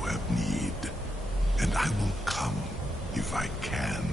have need, and I will come if I can.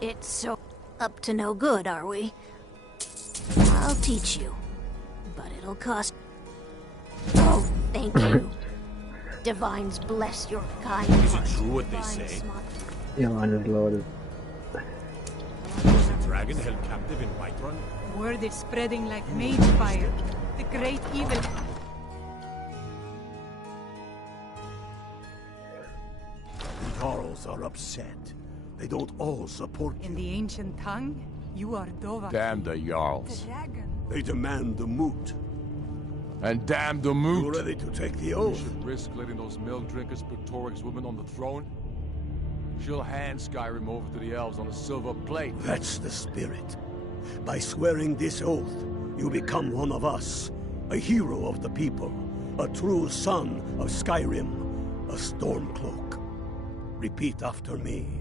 It's so up to no good, are we? I'll teach you, but it'll cost. Oh, thank you. Divines bless your kind. Is it true what they say? Is loaded. Was the dragon held captive in Whiterun? Word is spreading like mage fire. The great evil. The Jarls are upset. They don't all support you. In the ancient tongue, you are Dova. Damn the Jarls. The dragon. They demand the moot. And damn the You moot. ready to take the You oath? should risk letting those milk drinkers put Toryg's woman on the throne? She'll hand Skyrim over to the elves on a silver plate. That's the spirit. By swearing this oath, you become one of us. A hero of the people. A true son of Skyrim. A Stormcloak. Repeat after me.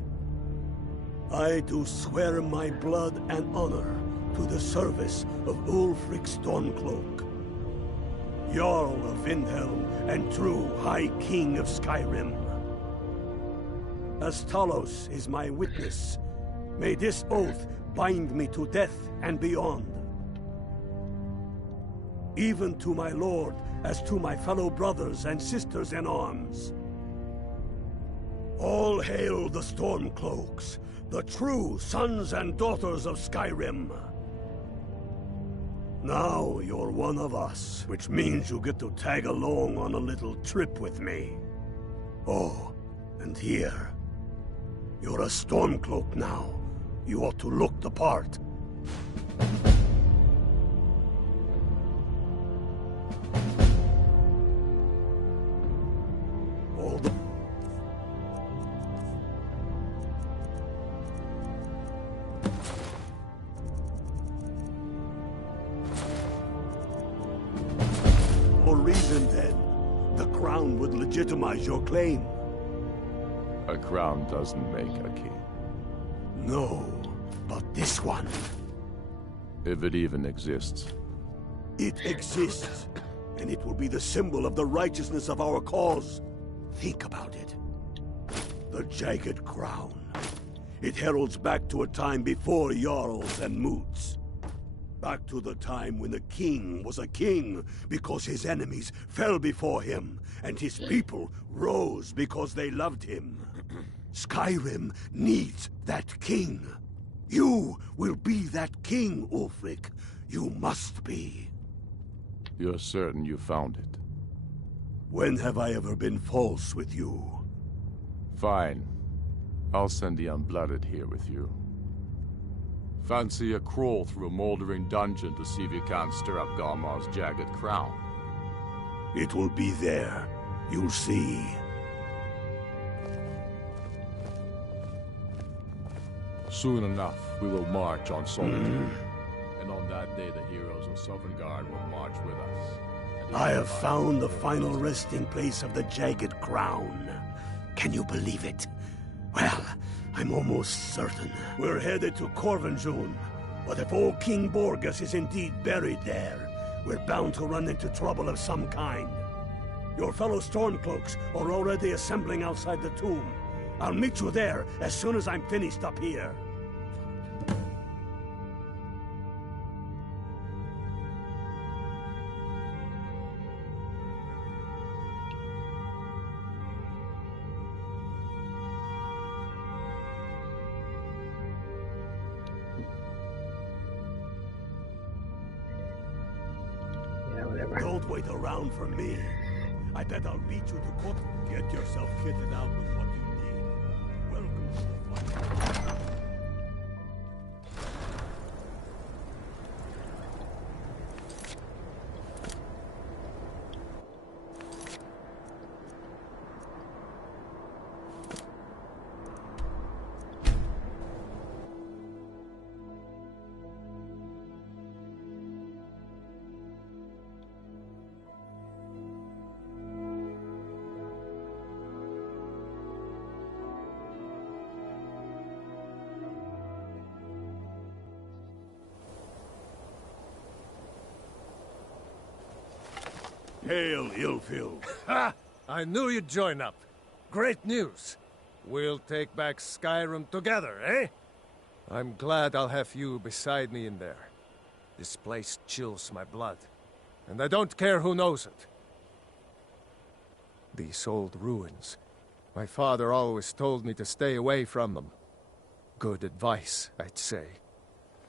I do swear my blood and honor to the service of Ulfric Stormcloak, Jarl of Windhelm and true High King of Skyrim. As Talos is my witness, may this oath bind me to death and beyond. Even to my lord, as to my fellow brothers and sisters in arms. All hail the Stormcloaks, the true sons and daughters of Skyrim. Now you're one of us, which means you get to tag along on a little trip with me. Oh, and here. You're a Stormcloak now. You ought to look the part. All the... For reason, then, the crown would legitimize your claim. A crown doesn't make a king. No, but this one. If it even exists. It exists, and it will be the symbol of the righteousness of our cause. Think about it. The Jagged Crown. It heralds back to a time before Jarls and Moots. Back to the time when the king was a king because his enemies fell before him, and his people rose because they loved him. Skyrim needs that king. You will be that king, Ulfric. You must be. You're certain you found it? When have I ever been false with you? Fine. I'll send the Unblooded here with you. Fancy a crawl through a moldering dungeon to see if you can't stir up Garmar's Jagged Crown. It will be there. You'll see. Soon enough, we will march on Solitude. And on that day, the heroes of Sovngarde will march with us. I have found the final resting place of the Jagged Crown. Can you believe it? Well, I'm almost certain. We're headed to Corvinjun, but if old King Borgus is indeed buried there, we're bound to run into trouble of some kind. Your fellow Stormcloaks are already assembling outside the tomb. I'll meet you there as soon as I'm finished up here. Yeah, whatever. Don't wait around for me. I bet I'll beat you to court. Get yourself kitted out with what you need. Welcome to the fight. Hail, Illfield. Ha! I knew you'd join up. Great news. We'll take back Skyrim together, eh? I'm glad I'll have you beside me in there. This place chills my blood, and I don't care who knows it. These old ruins. My father always told me to stay away from them. Good advice, I'd say.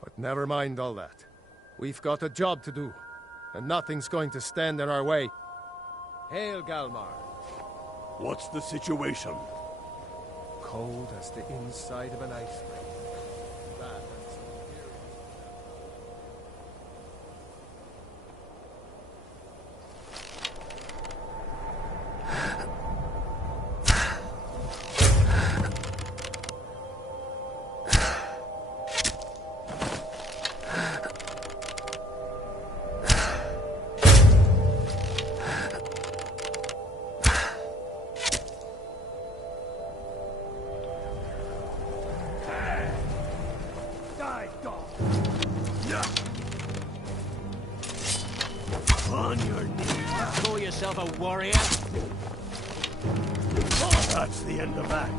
But never mind all that. We've got a job to do, and nothing's going to stand in our way. Hail, Galmar. What's the situation? Cold as the inside of an ice rink. That and some Imperials. On your knees. Call yourself a warrior? That's the end of that.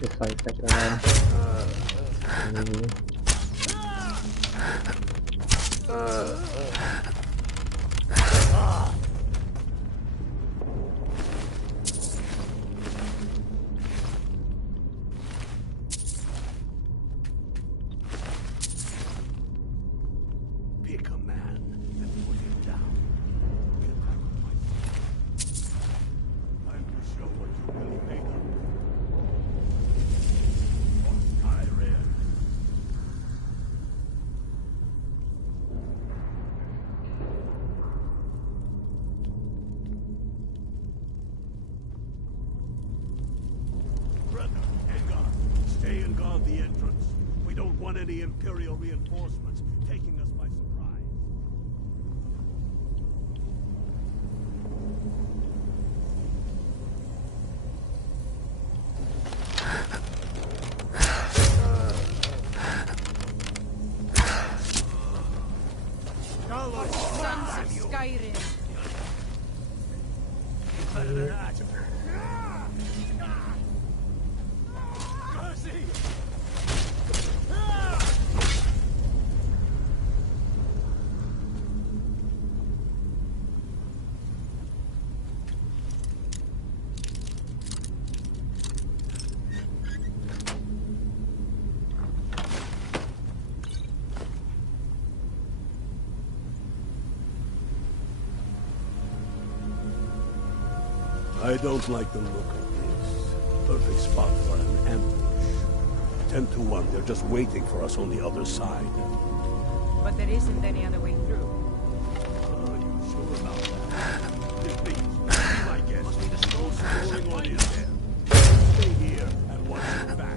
Just like that. Pick a man and put him down. Get out of my sight. Time to show what you really made of. For Skyrim. Brother, hang on. Stay and guard the entrance. We don't want any Imperial reinforcements taking us by surprise. Sons of Skyrim. Better than that. I don't like the look of this. Perfect spot for an ambush. 10 to 1, they're just waiting for us on the other side. But there isn't any other way through. Are you sure about that? Please, be my guest. Must be the skulls going on in there. Stay here and watch your back.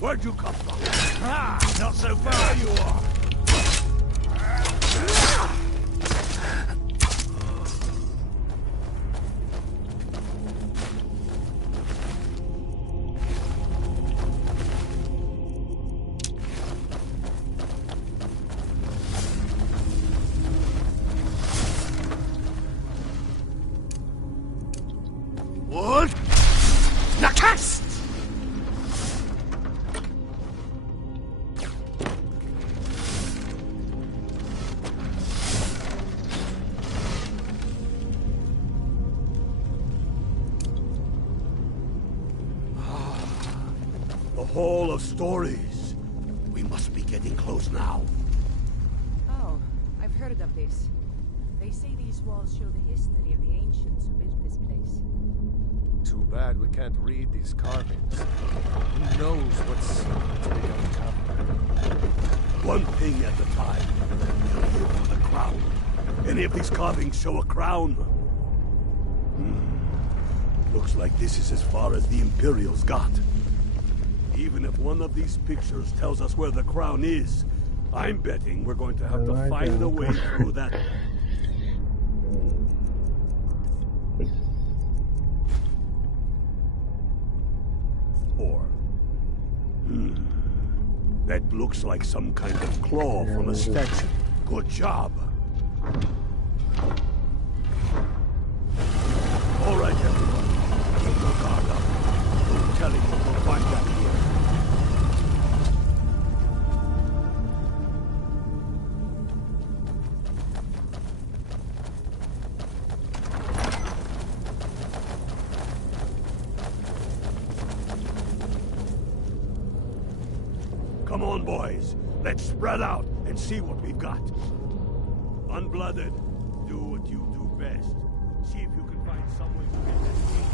Where'd you come from? Ah, not so far. There you are. What? Nakast! The Hall of Stories. We must be getting close now. Oh, I've heard of this. They say these walls show the history of the ancients who built this place. Too bad we can't read these carvings. Who knows what's secret to be uncovered? One thing at a time. We're here for the crown. Any of these carvings show a crown? Looks like this is as far as the Imperials got. Even if one of these pictures tells us where the crown is, I'm betting we're going to have to find a way through that. Or... that looks like some kind of claw from a statue. Good job. All right, everyone. Keep your guard up. No telling what we'll find out here. Come on, boys. Let's spread out and see what we've got. Unblooded, do what you do best. See if you can find some way to get that key.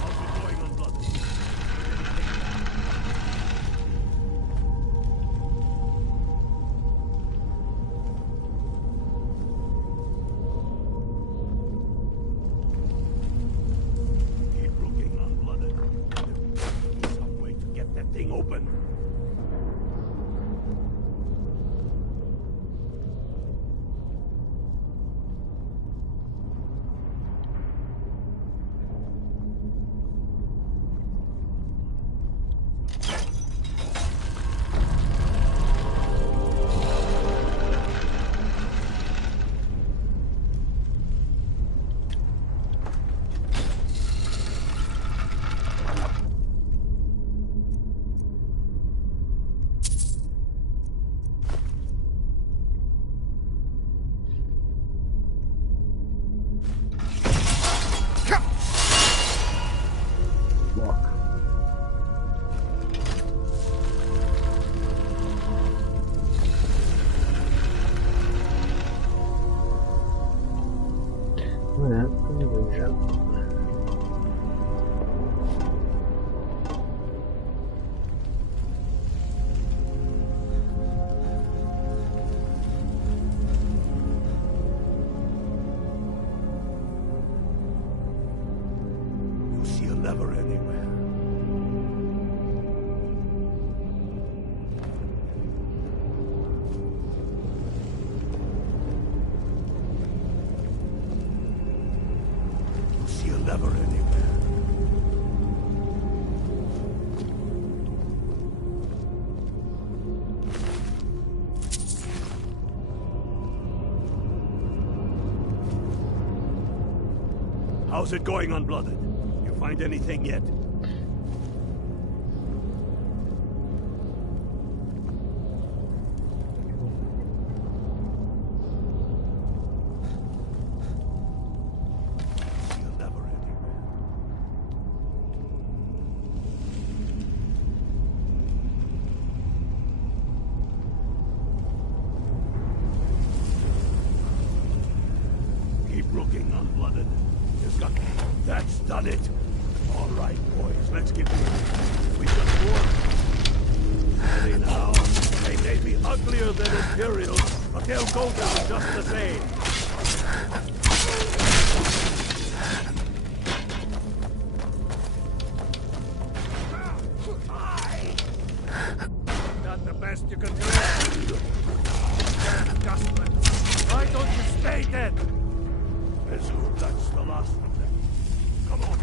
How's it going, Unblooded? Keep looking, Unblooded. Some way to get that thing open. How's it going, Unblooded? You find anything yet? You're never anywhere. Keep looking, Unblooded. You've got... That's done it. All right, boys, let's get moving. We just won. Steady now. They may be uglier than Imperials, but they'll go down just the same. Not the best you can do. Dustman, why don't you stay dead? Let's hope that's the last of them. Come on.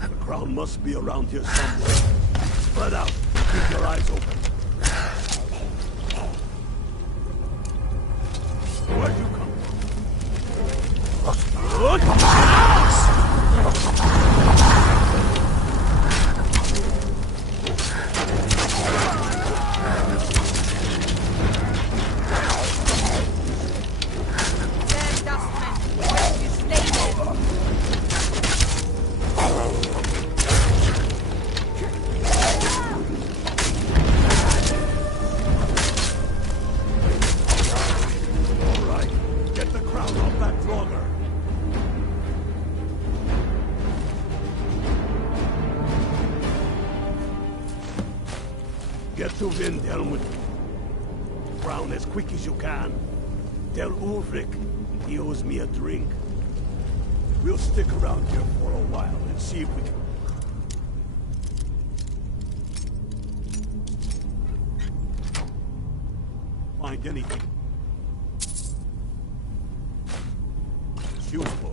The crown must be around here somewhere. Spread out. Keep your eyes open. Where'd you come from? Get to Windhelm. Crown as quick as you can. Tell Ulrich he owes me a drink. We'll stick around here for a while and see if we can... find anything. It's useful.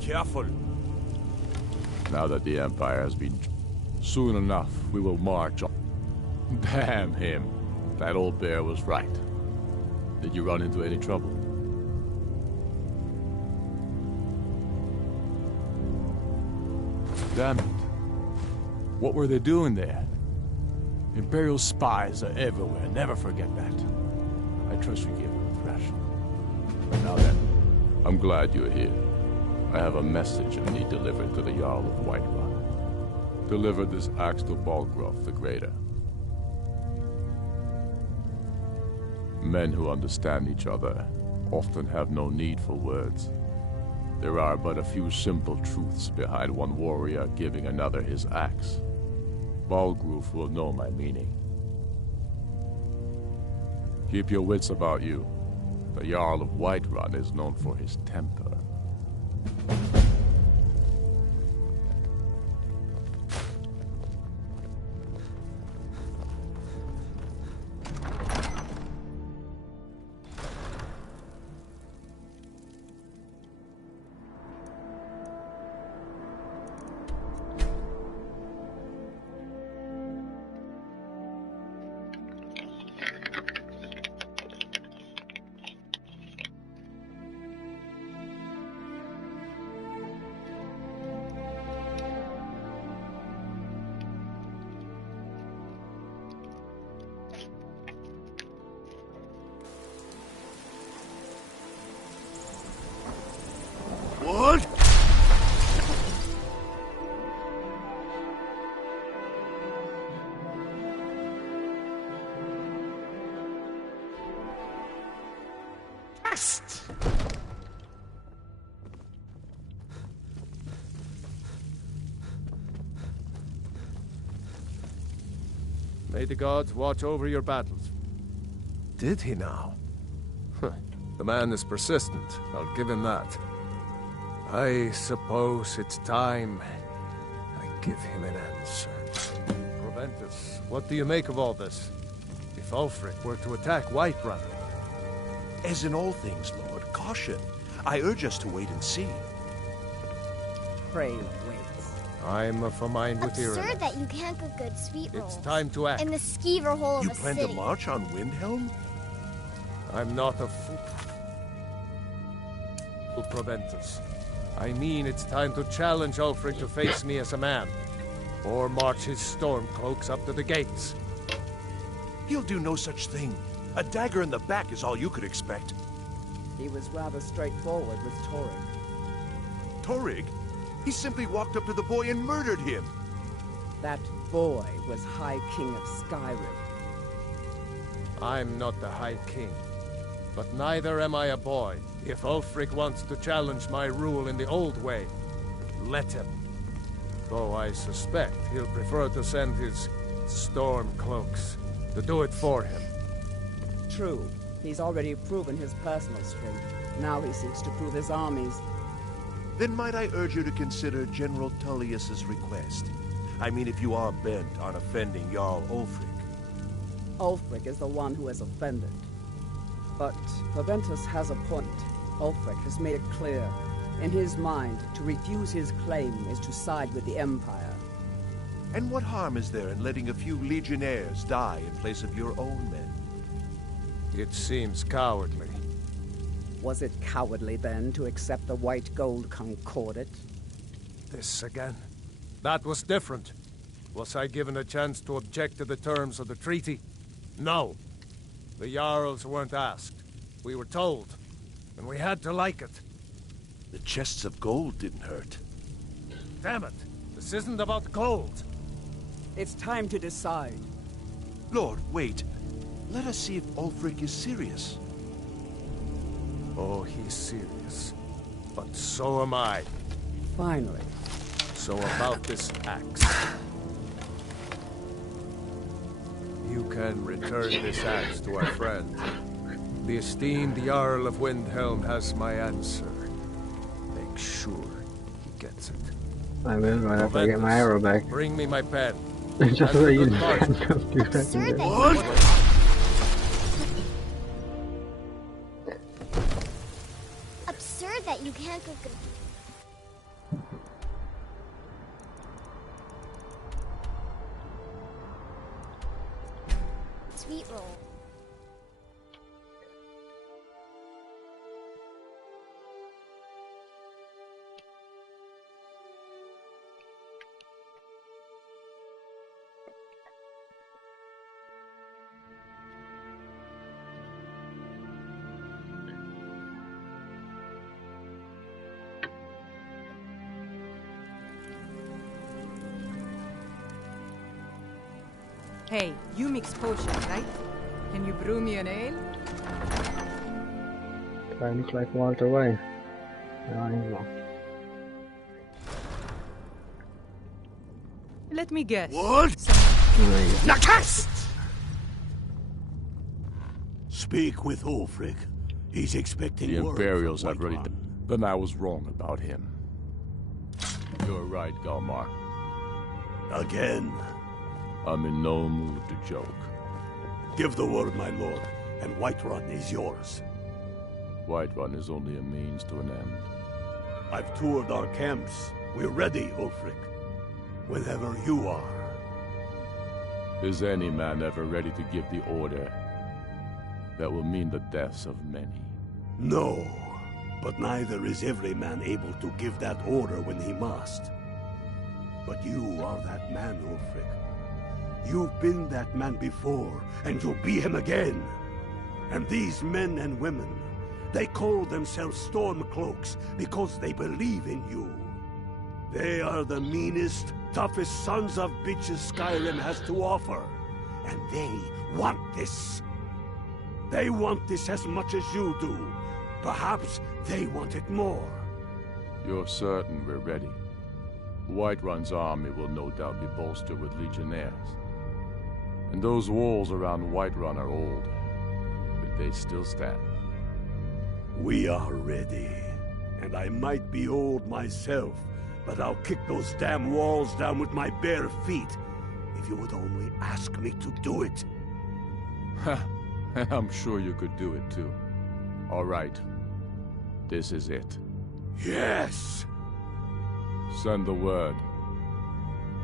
Careful. Now that the Empire has been... Soon enough, we will march on... Damn him. That old bear was right. Did you run into any trouble? Damn it. What were they doing there? Imperial spies are everywhere. Never forget that. I trust you gave them a thrashing. Now then, I'm glad you're here. I have a message I need delivered to the Jarl of Whiterun. Deliver this axe to Balgraf the Greater. Men who understand each other often have no need for words. There are but a few simple truths behind one warrior giving another his axe. Balgruf will know my meaning. Keep your wits about you. The Jarl of Whiterun is known for his temper. What? Pest! May the gods watch over your battles. Did he now? The man is persistent, I'll give him that. I suppose it's time I give him an answer. Proventus, what do you make of all this? If Ulfric were to attack Whiterun? As in all things, Lord, caution. I urge us to wait and see. Pray wait. I'm of a mind with Absurd Irina. that you can't cook good sweet rolls. It's time to act. In the skeever hole You of a plan city. to march on Windhelm? I'm not a fool, Proventus. I mean, it's time to challenge Ulfric to face me as a man. Or march his stormcloaks up to the gates. He'll do no such thing. A dagger in the back is all you could expect. He was rather straightforward with Torrig. Torrig? He simply walked up to the boy and murdered him. That boy was High King of Skyrim. I'm not the High King. But neither am I a boy. If Ulfric wants to challenge my rule in the old way, let him. Though I suspect he'll prefer to send his stormcloaks to do it for him. True. He's already proven his personal strength. Now he seeks to prove his armies. Then might I urge you to consider General Tullius's request? I mean, if you are bent on offending Jarl Ulfric. Ulfric is the one who has offended. But Proventus has a point. Ulfric has made it clear. In his mind, to refuse his claim is to side with the Empire. And what harm is there in letting a few legionnaires die in place of your own men? It seems cowardly. Was it cowardly, then, to accept the white gold concordat? This again? That was different. Was I given a chance to object to the terms of the treaty? No. The Jarls weren't asked. We were told. And we had to like it. The chests of gold didn't hurt. Damn it! This isn't about gold! It's time to decide. Lord, wait. Let us see if Ulfric is serious. Oh, he's serious. But so am I. Finally. So about this axe. You can return this axe to our friend. The esteemed Jarl of Windhelm has my answer. Make sure he gets it. I will, but I have to get my arrow back. Bring me my pen. Just so you can do that. Absurd that What? Absurd that you can't cook good sweet roll. Hey, you mix potions, right? Can you brew me an ale? I look like Walter White. I know. Let me guess. What? Nice. Speak with Ulfric. He's expecting The word Imperials from have already Whiterun. Then I was wrong about him. You're right, Galmar. Again. I'm in no mood to joke. Give the word, my lord, and Whiterun is yours. Whiterun is only a means to an end. I've toured our camps. We're ready, Ulfric. Whenever you are. Is any man ever ready to give the order that will mean the deaths of many? No, but neither is every man able to give that order when he must. But you are that man, Ulfric. You've been that man before, and you'll be him again. And these men and women, they call themselves Stormcloaks because they believe in you. They are the meanest, toughest sons of bitches Skyrim has to offer. And they want this. They want this as much as you do. Perhaps they want it more. You're certain we're ready? Whiterun's army will no doubt be bolstered with legionnaires. And those walls around Whiterun are old, but they still stand. We are ready. And I might be old myself, but I'll kick those damn walls down with my bare feet, if you would only ask me to do it. I'm sure you could do it too. All right. This is it. Yes! Send the word.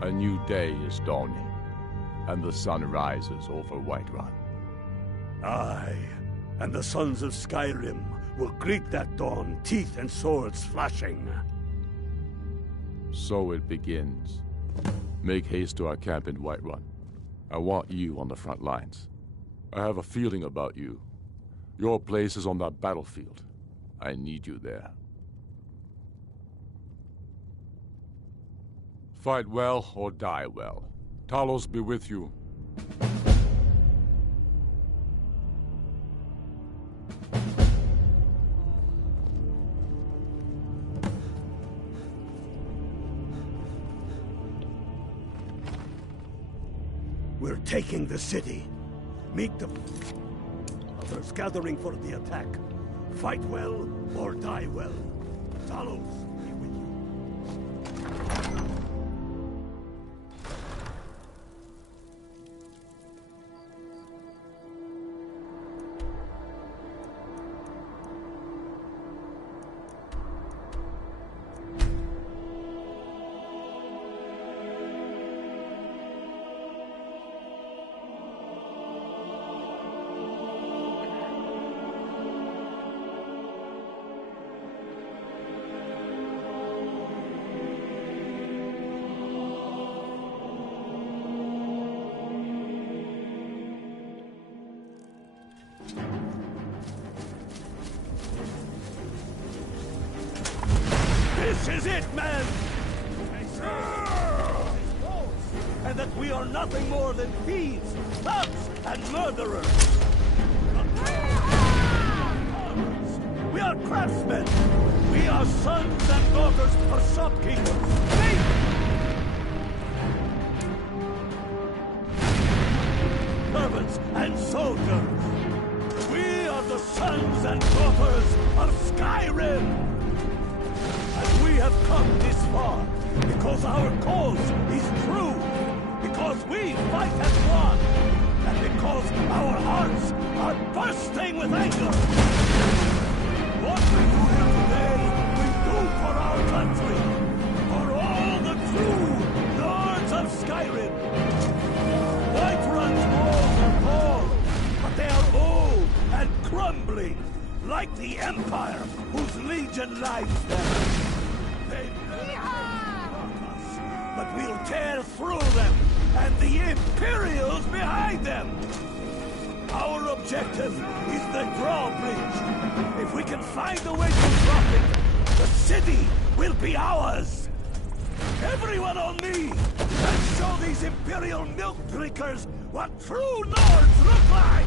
A new day is dawning, and the sun rises over Whiterun. Aye, and the sons of Skyrim will greet that dawn, teeth and swords flashing. So it begins. Make haste to our camp in Whiterun. I want you on the front lines. I have a feeling about you. Your place is on that battlefield. I need you there. Fight well or die well. Talos be with you. We're taking the city. Meet the others gathering for the attack. Fight well or die well. Talos be with you. This is it, man! And that we are nothing more than thieves, thugs, and murderers! We are craftsmen! We are sons and daughters of shopkeepers! Servants and soldiers! We are the sons and daughters of Skyrim! And we have come this far because our cause is true, because we fight as one, and because our hearts are bursting with anger. What we do here today, we do for our country, for all the true lords of Skyrim. Whiterun's walls are tall, but they are old and crumbling, like the Empire whose legion lies there. But we'll tear through them, and the Imperials behind them! Our objective is the drawbridge. If we can find a way to drop it, the city will be ours! Everyone on me! Let's show these Imperial milk drinkers what true lords look like!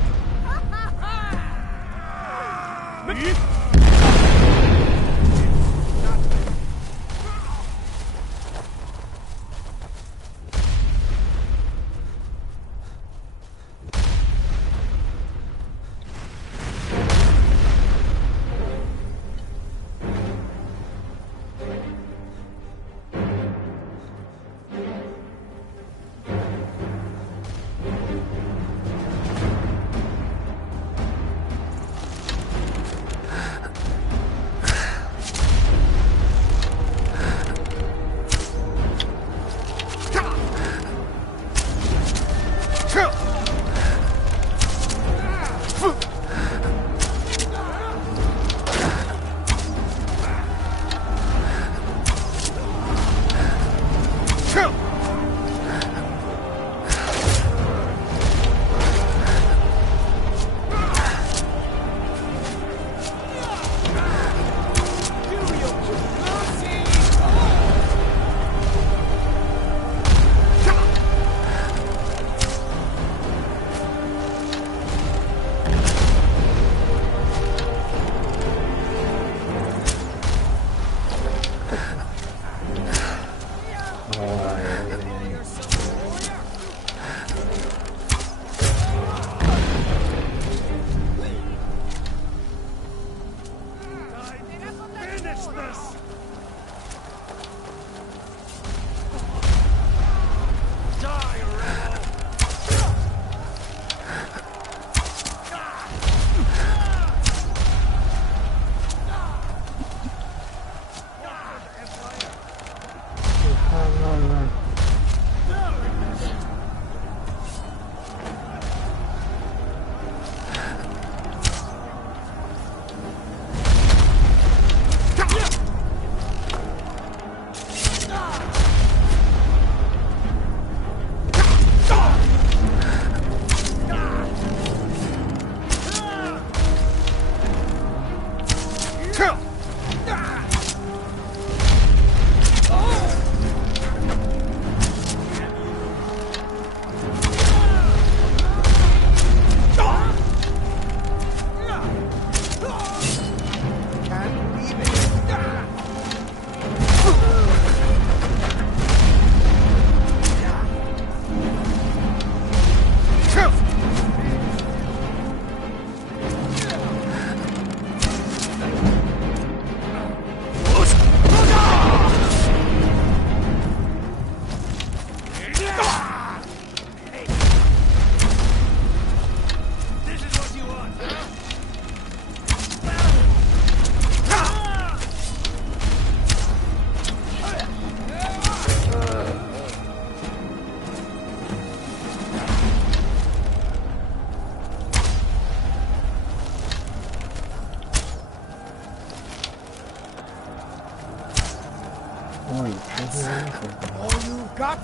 All you've got?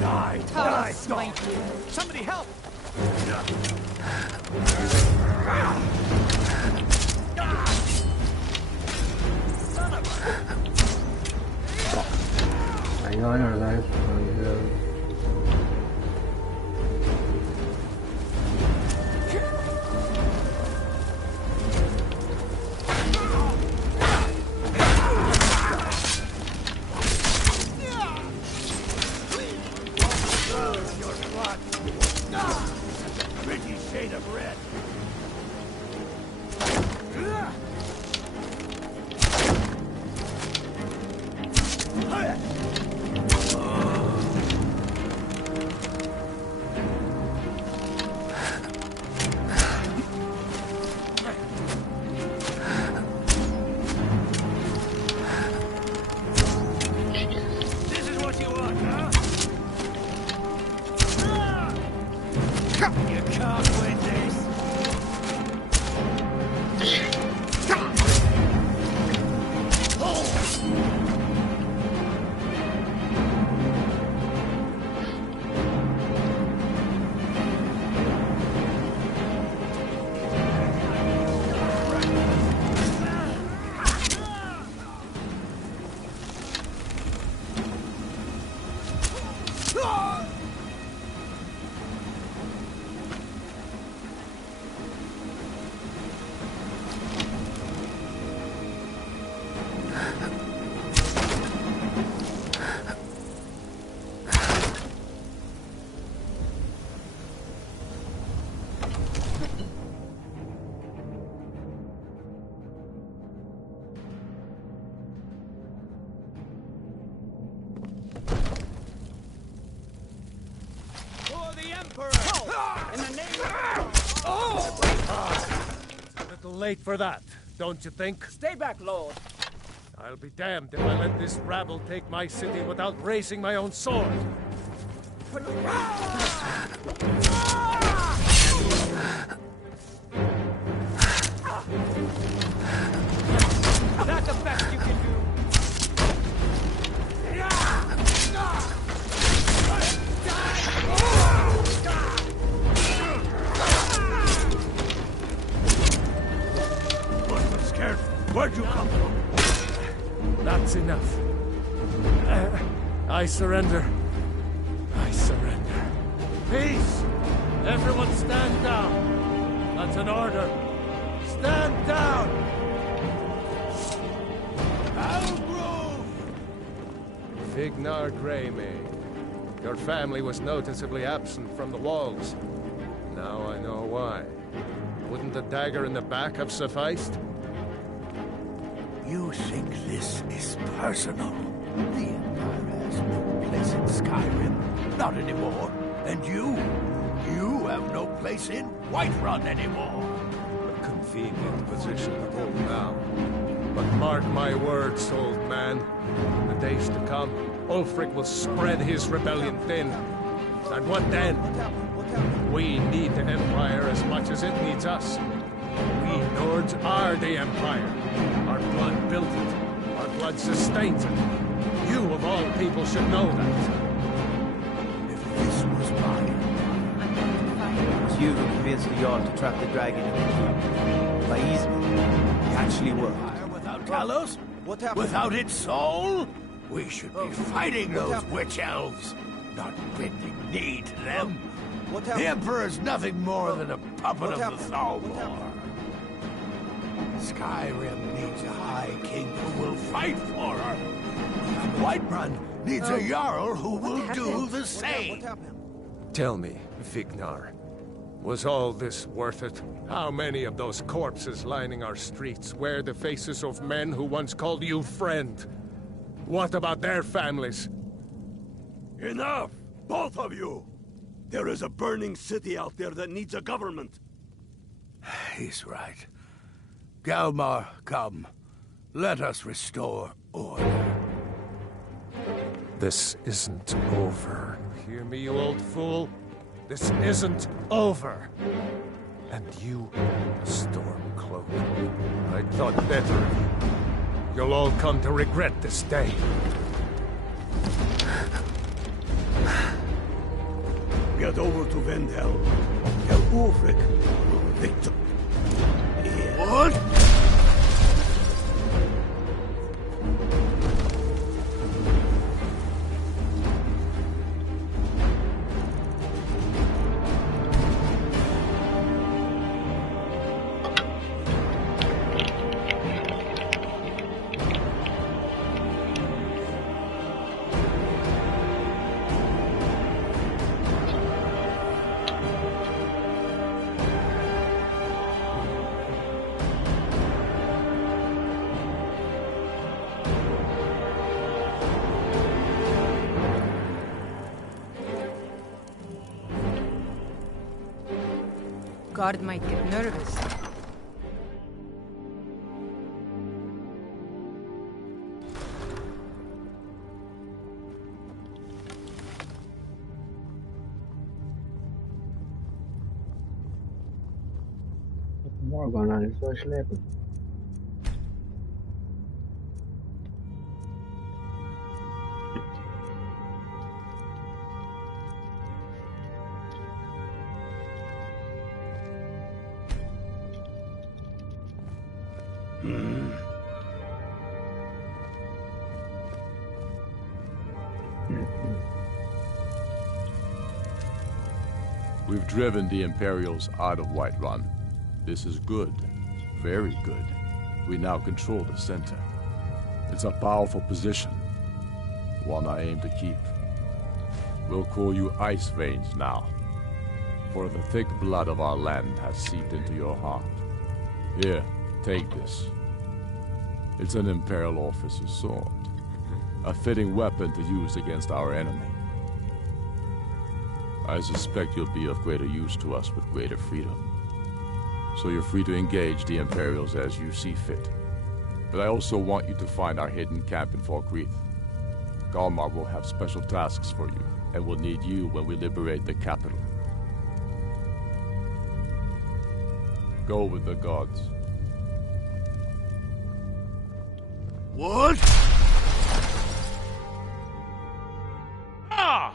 Die! Somebody help! I know I realized Pretty shade of red. This is what you want, huh? You can't win this. late for that, don't you think? Stay back, Lord. I'll be damned if I let this rabble take my city without raising my own sword. That's the best you can do. I'm scared. Where'd you come from? That's enough. I surrender. I surrender. Peace! Everyone stand down. That's an order. Stand down! Vignar Greymane. Your family was noticeably absent from the walls. Now I know why. Wouldn't the dagger in the back have sufficed? You think this is personal? The Empire has no place in Skyrim. Not anymore. And you have no place in Whiterun anymore. A convenient position to hold now. But mark my words, old man. In the days to come, Ulfric will spread his rebellion thin. And what then? We need the Empire as much as it needs us. We Nords are the Empire. Our blood built it. Our blood sustains it. You, of all people, should know that. If this was my It was you who convinced the Jarl to trap the dragon in the keep. By easement, it actually worked. Without Talos? What happened? Without its soul? We should be fighting those witch elves, not bending knee to them. What The happened? Emperor's nothing more than a puppet of happened? the Thalmor. Skyrim needs a High King who will fight for her. And Whiterun needs a Jarl who will do the same. Tell me, Vignar, was all this worth it? How many of those corpses lining our streets wear the faces of men who once called you friend? What about their families? Enough! Both of you! There is a burning city out there that needs a government. He's right. Galmar, come. Let us restore order. This isn't over. Hear me, you old fool? This isn't over. And you, Stormcloak, I thought better of you. You'll all come to regret this day. Get over to Vendel. Tell Ulfric we're victim. What? Guard might get nervous. Morgon, han är så släpet. We've driven the Imperials out of Whiterun. This is good. Very good. We now control the center. It's a powerful position. One I aim to keep. We'll call you Ice Veins now. For the thick blood of our land has seeped into your heart. Here, take this. It's an Imperial officer's sword. A fitting weapon to use against our enemy. I suspect you'll be of greater use to us with greater freedom. so you're free to engage the Imperials as you see fit. But I also want you to find our hidden camp in Falkreath. Galmar will have special tasks for you, and will need you when we liberate the capital. Go with the gods. What? Ah!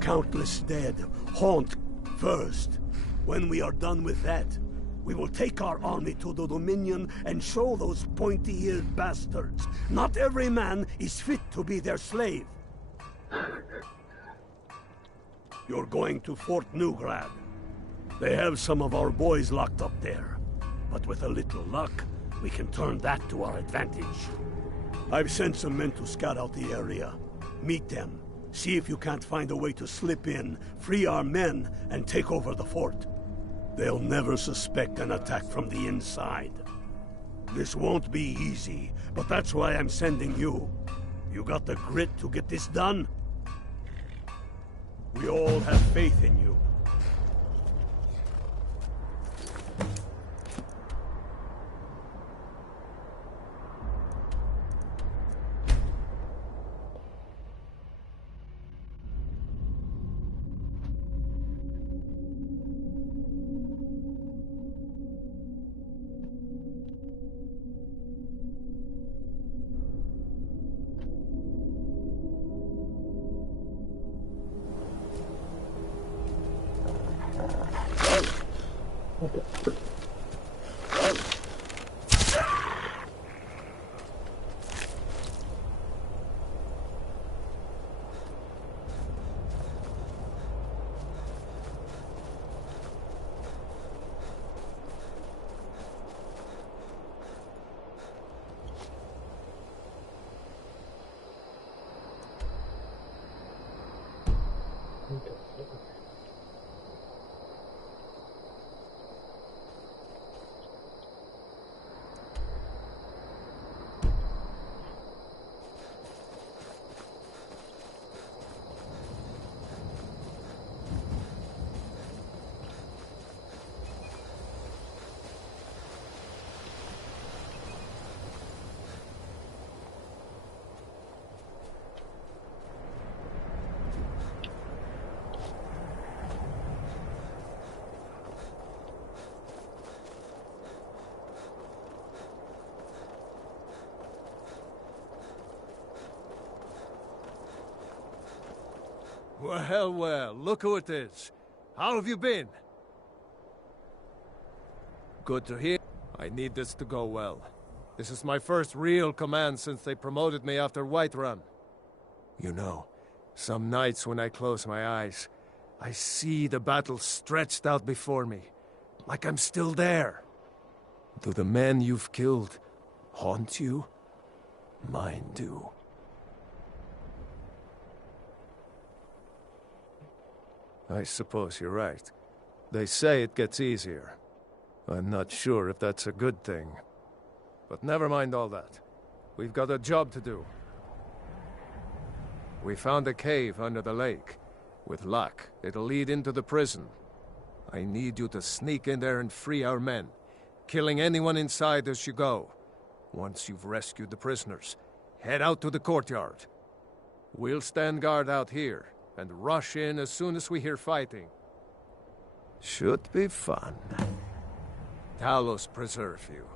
Countless dead haunt first. When we are done with that, we will take our army to the Dominion and show those pointy-eared bastards. Not every man is fit to be their slave. You're going to Fort Newgrad. They have some of our boys locked up there. But with a little luck, we can turn that to our advantage. I've sent some men to scout out the area. Meet them. See if you can't find a way to slip in, free our men, and take over the fort. They'll never suspect an attack from the inside. This won't be easy, but that's why I'm sending you. You got the grit to get this done? We all have faith in you. Well, well, look who it is. How have you been? Good to hear. I need this to go well. This is my first real command since they promoted me after Whiterun. You know, some nights when I close my eyes, I see the battle stretched out before me, like I'm still there. Do the men you've killed haunt you? Mine do. I suppose you're right. They say it gets easier. I'm not sure if that's a good thing. But never mind all that. We've got a job to do. We found a cave under the lake. With luck, it'll lead into the prison. I need you to sneak in there and free our men, killing anyone inside as you go. Once you've rescued the prisoners, head out to the courtyard. We'll stand guard out here and rush in as soon as we hear fighting. Should be fun. Talos preserve you.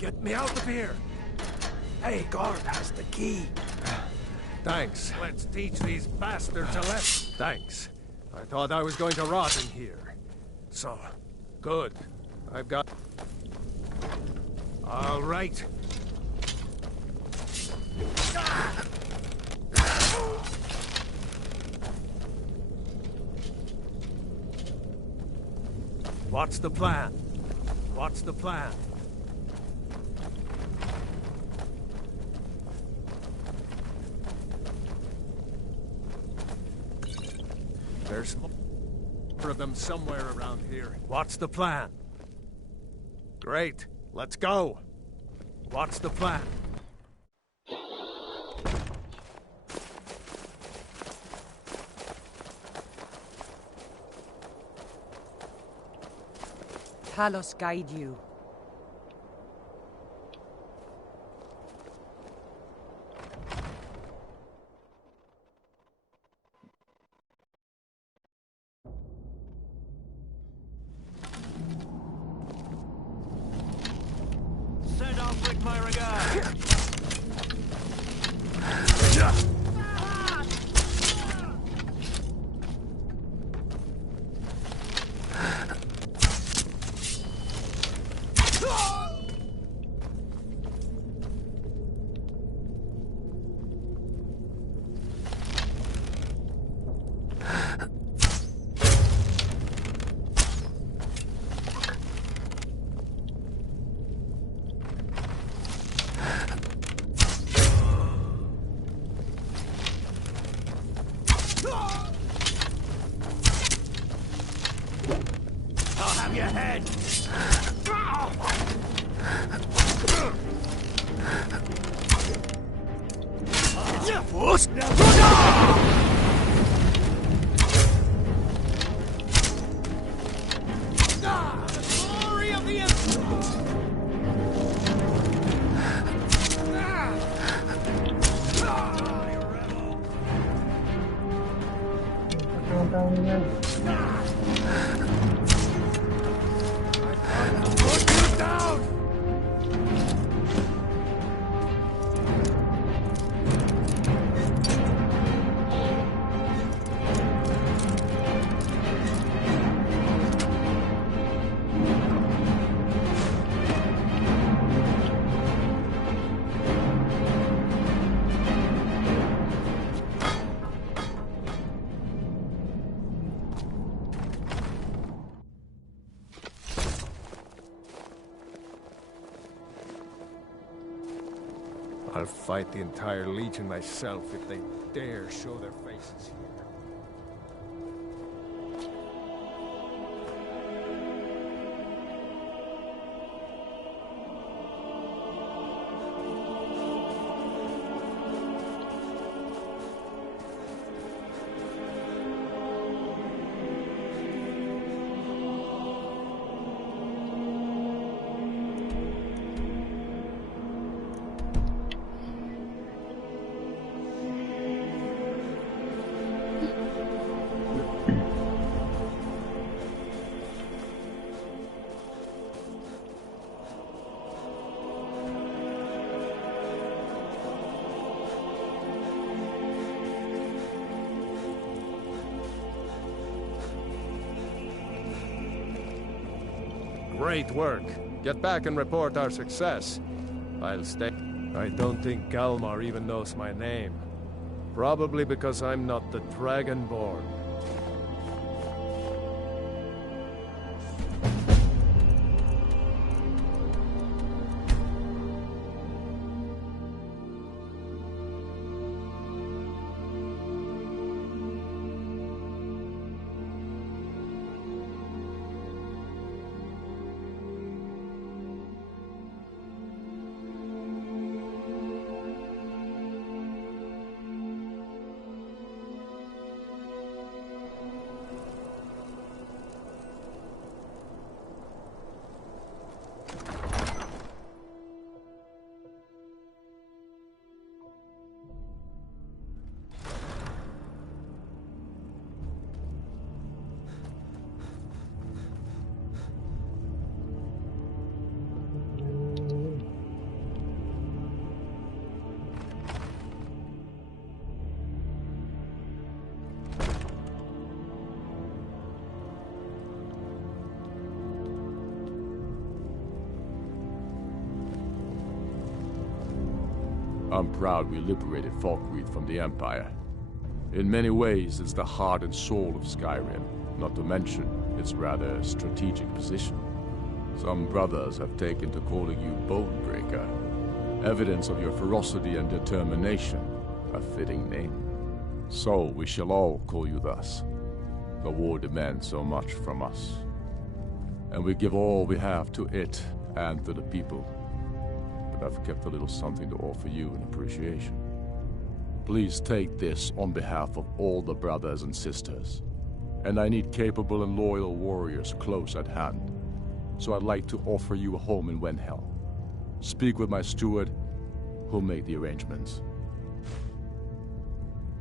Get me out of here! Hey, guard has the key. Thanks. Let's teach these bastards a lesson. Thanks. I thought I was going to rot in here. So, good. I've got... All right. What's the plan? What's the plan? There's more of them somewhere around here. What's the plan? Great. Let's go. What's the plan? Talos guide you. Send off with my regard. I'll have your head. The glory of the I'll fight the entire Legion myself if they dare show their faces here. Great work. Get back and report our success. I'll stay. I don't think Galmar even knows my name. Probably because I'm not the Dragonborn. I'm proud we liberated Falkreath from the Empire. In many ways, it's the heart and soul of Skyrim, not to mention its rather strategic position. Some brothers have taken to calling you Bonebreaker, evidence of your ferocity and determination, a fitting name. So we shall all call you thus. The war demands so much from us, and we give all we have to it and to the people. But I've kept a little something to offer you in appreciation. Please take this on behalf of all the brothers and sisters. And I need capable and loyal warriors close at hand. So I'd like to offer you a home in Wenhel. Speak with my steward, who'll make the arrangements.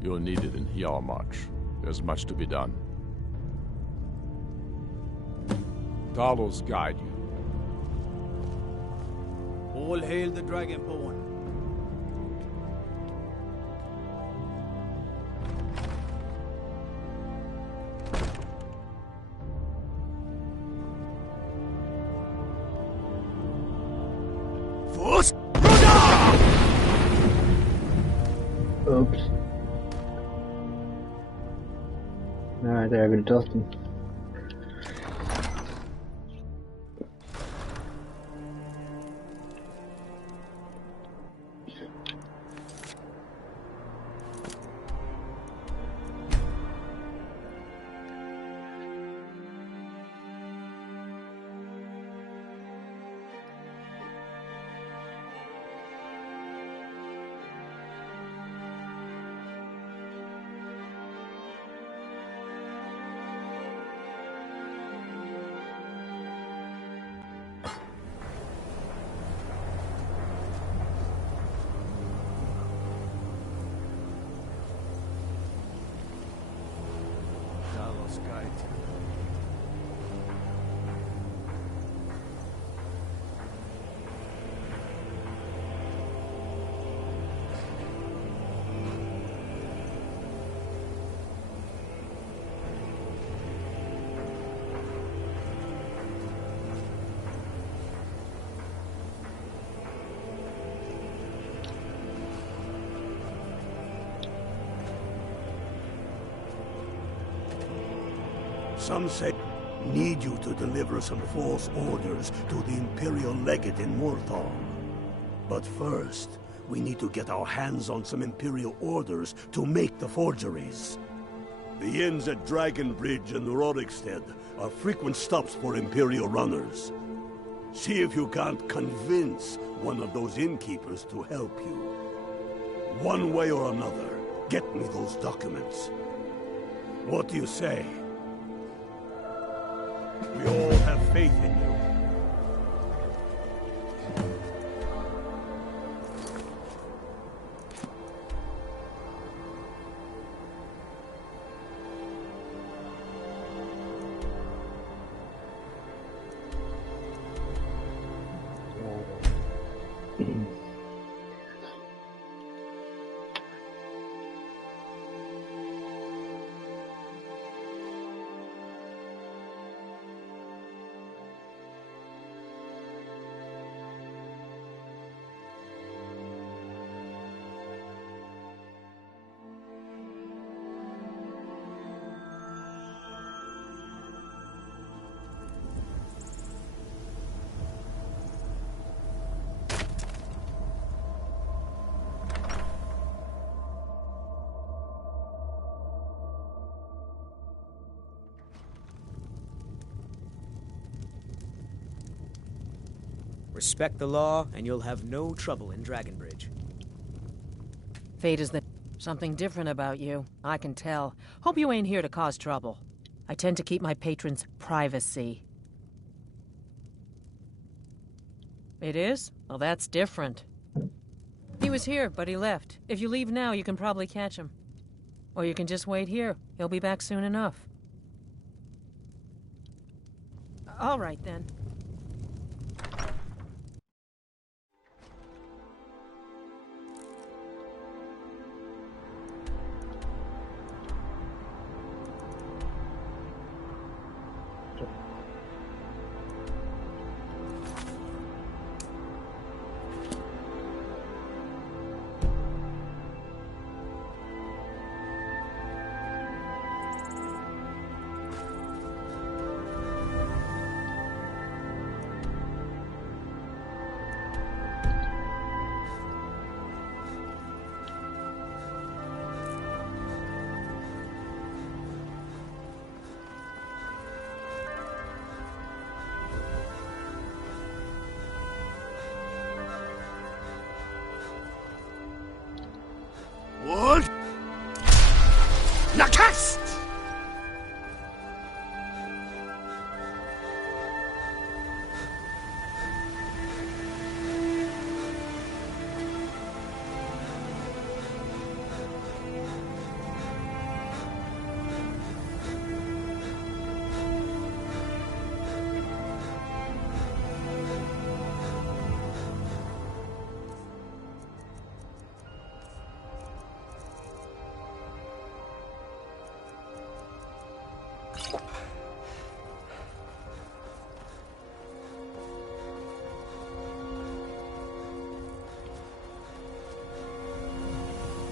You'll need it in Hjalmarch. There's much to be done. Talos guide you. All hail the Dragonborn. Oops. Alright, there, I could dust him. Some say need you to deliver some false orders to the Imperial Legate in Morthal. But first, we need to get our hands on some Imperial orders to make the forgeries. The inns at Dragonbridge and Rorikstead are frequent stops for Imperial runners. See if you can't convince one of those innkeepers to help you. One way or another, get me those documents. What do you say? We all have faith in you. Respect the law, and you'll have no trouble in Dragonbridge. Fate is something different about you. I can tell. Hope you ain't here to cause trouble. I tend to keep my patrons' privacy. It is? Well, that's different. He was here, but he left. If you leave now, you can probably catch him. Or you can just wait here. He'll be back soon enough. All right, then. What? Nakast!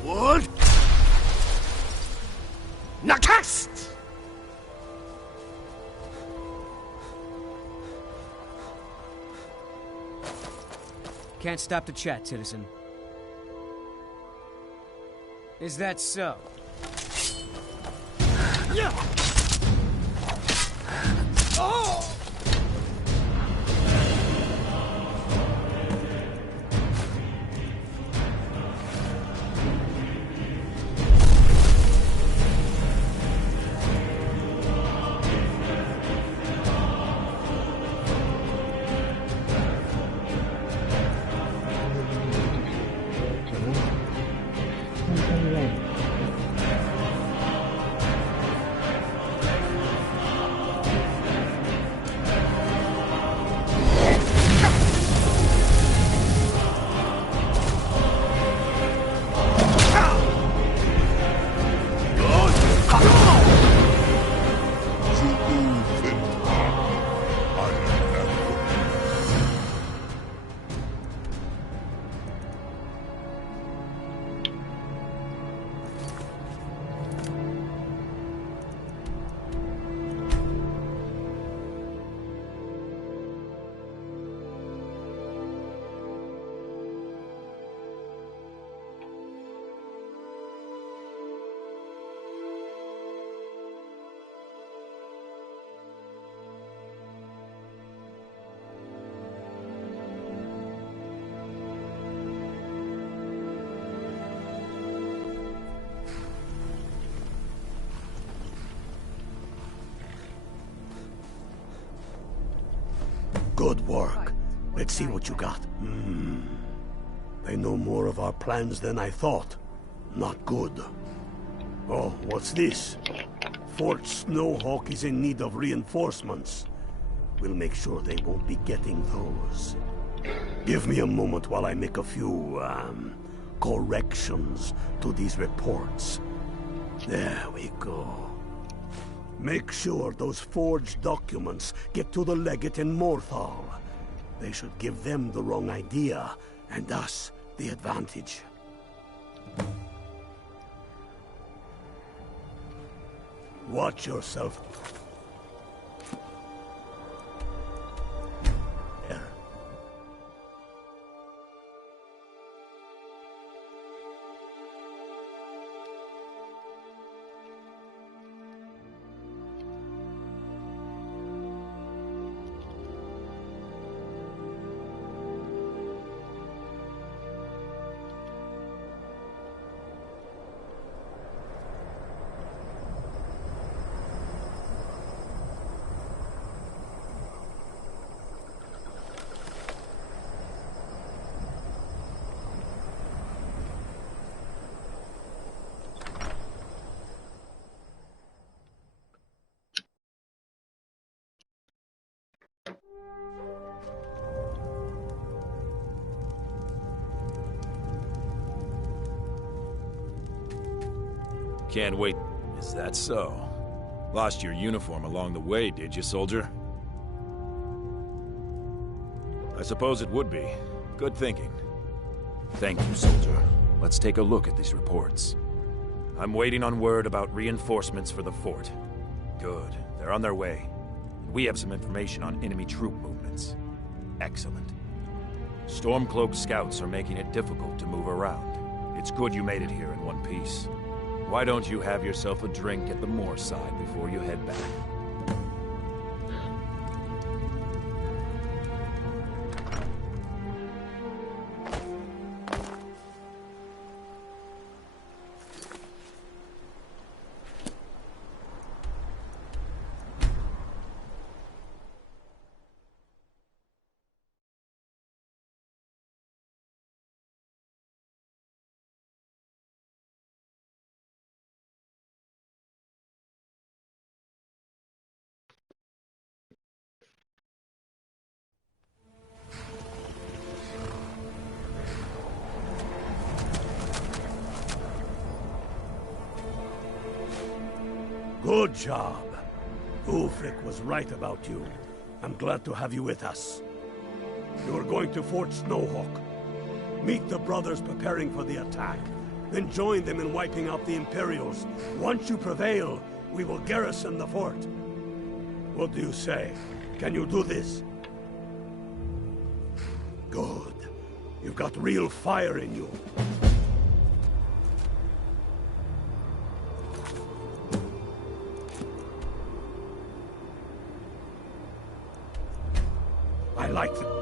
What? Nakast! Can't stop to chat, citizen. Is that so? Yeah. Oh! Good work. Let's see what you got. They know more of our plans than I thought. Not good. Oh, what's this? Fort Snowhawk is in need of reinforcements. We'll make sure they won't be getting those. Give me a moment while I make a few, corrections to these reports. There we go. Make sure those forged documents get to the legate in Morthal. They should give them the wrong idea, and us the advantage. Watch yourself. There. Can't wait. Is that so? Lost your uniform along the way, did you, soldier? I suppose it would be. Good thinking. Thank you, soldier. Let's take a look at these reports. I'm waiting on word about reinforcements for the fort. Good. They're on their way. We have some information on enemy troop movements. Excellent. Stormcloak scouts are making it difficult to move around. It's good you made it here in one piece. Why don't you have yourself a drink at the moor side before you head back? Good job. Ulfric was right about you. I'm glad to have you with us. You're going to Fort Snowhawk. Meet the brothers preparing for the attack. Then join them in wiping out the Imperials. Once you prevail, we will garrison the fort. What do you say? Can you do this? Good. You've got real fire in you. I like them.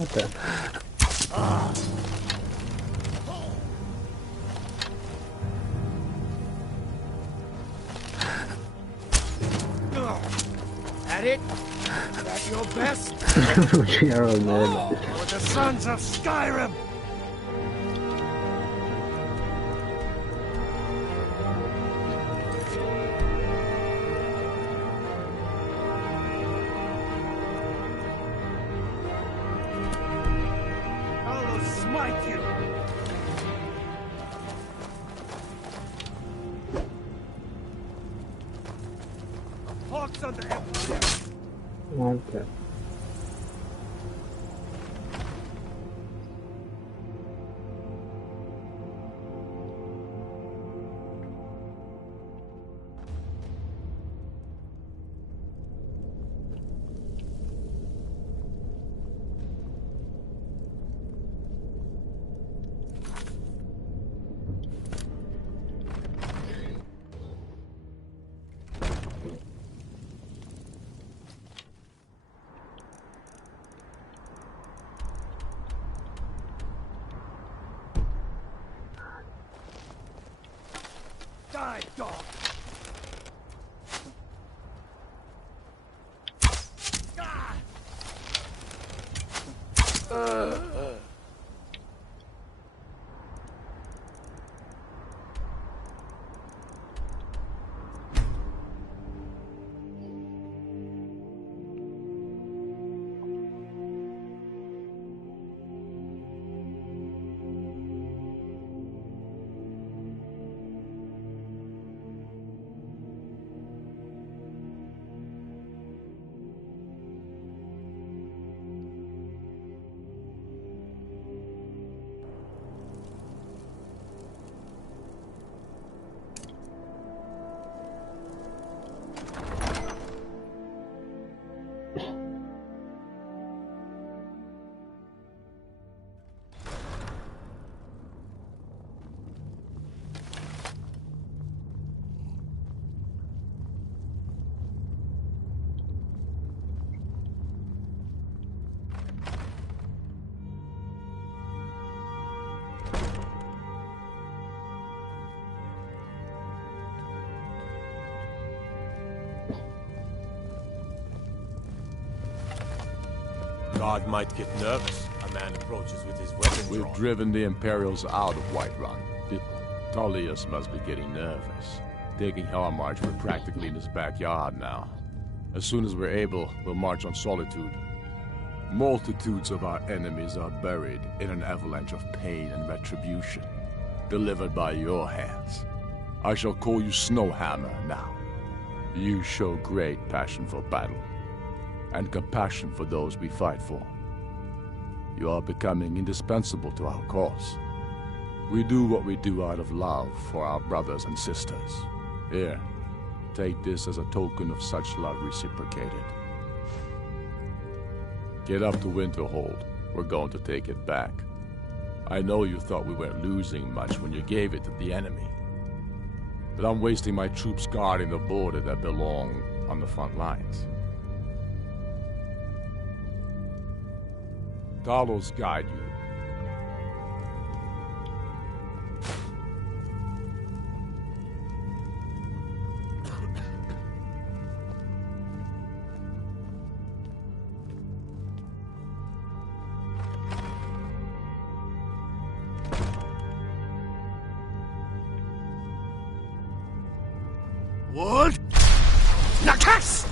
What the? At it? Is that your best? Gerald, man. For the sons of Skyrim! Okay. die, dog! Guard might get nervous. A man approaches with his weapon We've drawn. driven the Imperials out of Whiterun. Tullius must be getting nervous. Taking Helmarch, we're practically in his backyard now. As soon as we're able, we'll march on Solitude. Multitudes of our enemies are buried in an avalanche of pain and retribution, delivered by your hands. I shall call you Snowhammer now. You show great passion for battle, and compassion for those we fight for. You are becoming indispensable to our cause. We do what we do out of love for our brothers and sisters. Here, take this as a token of such love reciprocated. Get up to Winterhold. We're going to take it back. I know you thought we weren't losing much when you gave it to the enemy. But I'm wasting my troops guarding the border that belong on the front lines. Talos guide you. What? Nakas!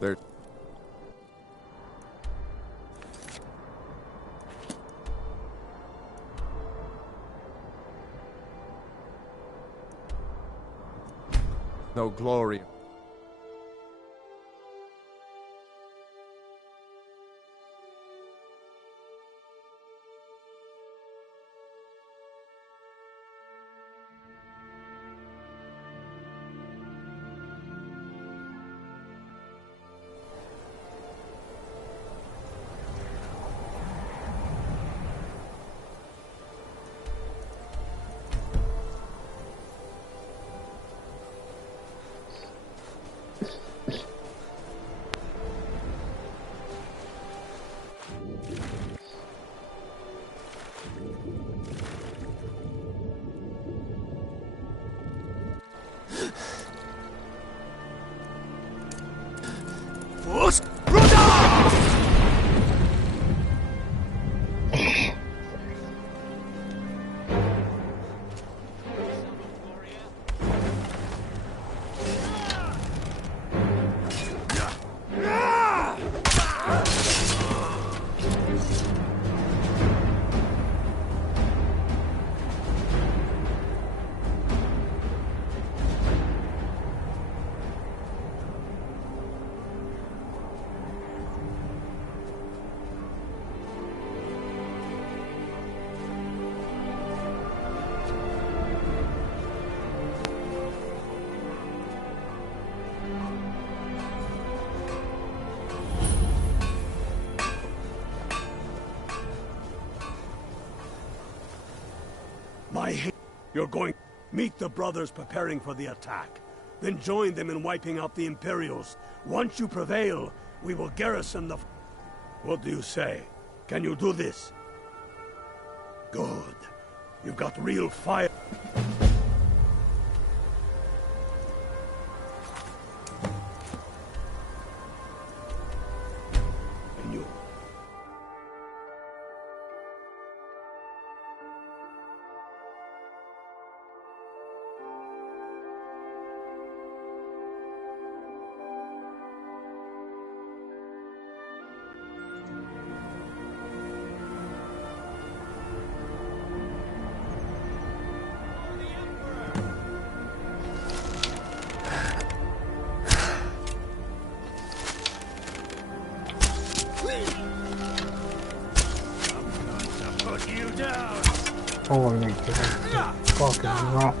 There. No glory. You're going... Meet the brothers preparing for the attack. Then join them in wiping out the Imperials. Once you prevail, we will garrison the... What do you say? Can you do this? Good. You've got real fire. And you. Oh my god. Fucking rat.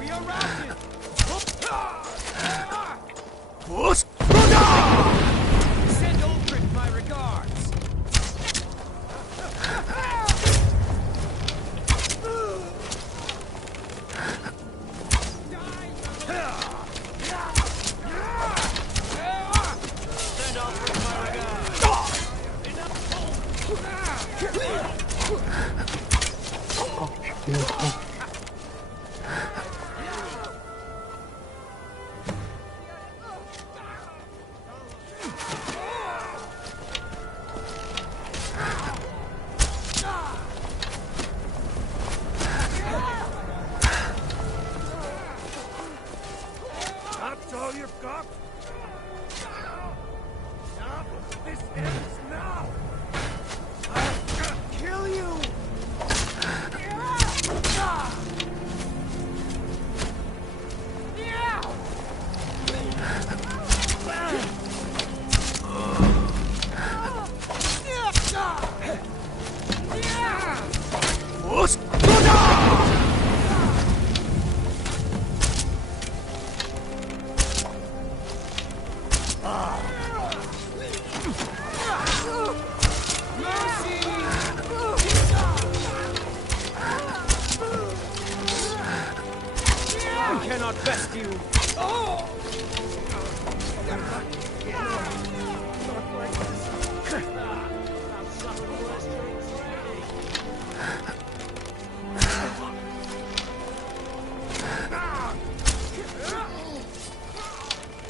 We are routed! Send Ulfric my regards! Send Ulfric my regards! That's all you've got? This ends now! I'll kill you! I cannot best you!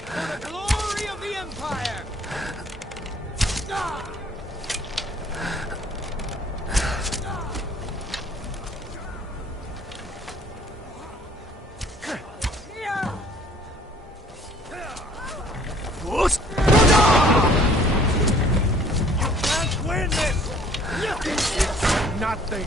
For the glory of the Empire! You can't win this! It's nothing!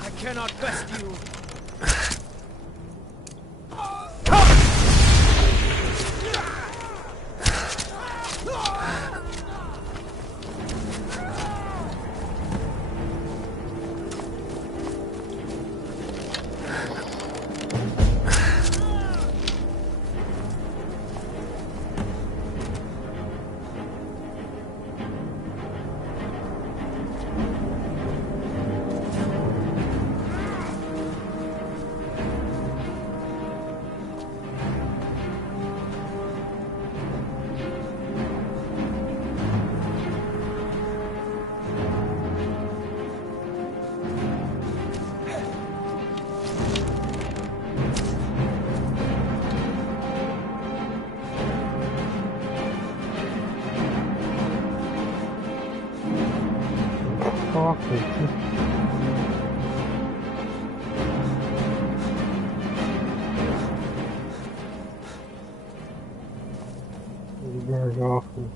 I cannot best you! Fuck it. Very often.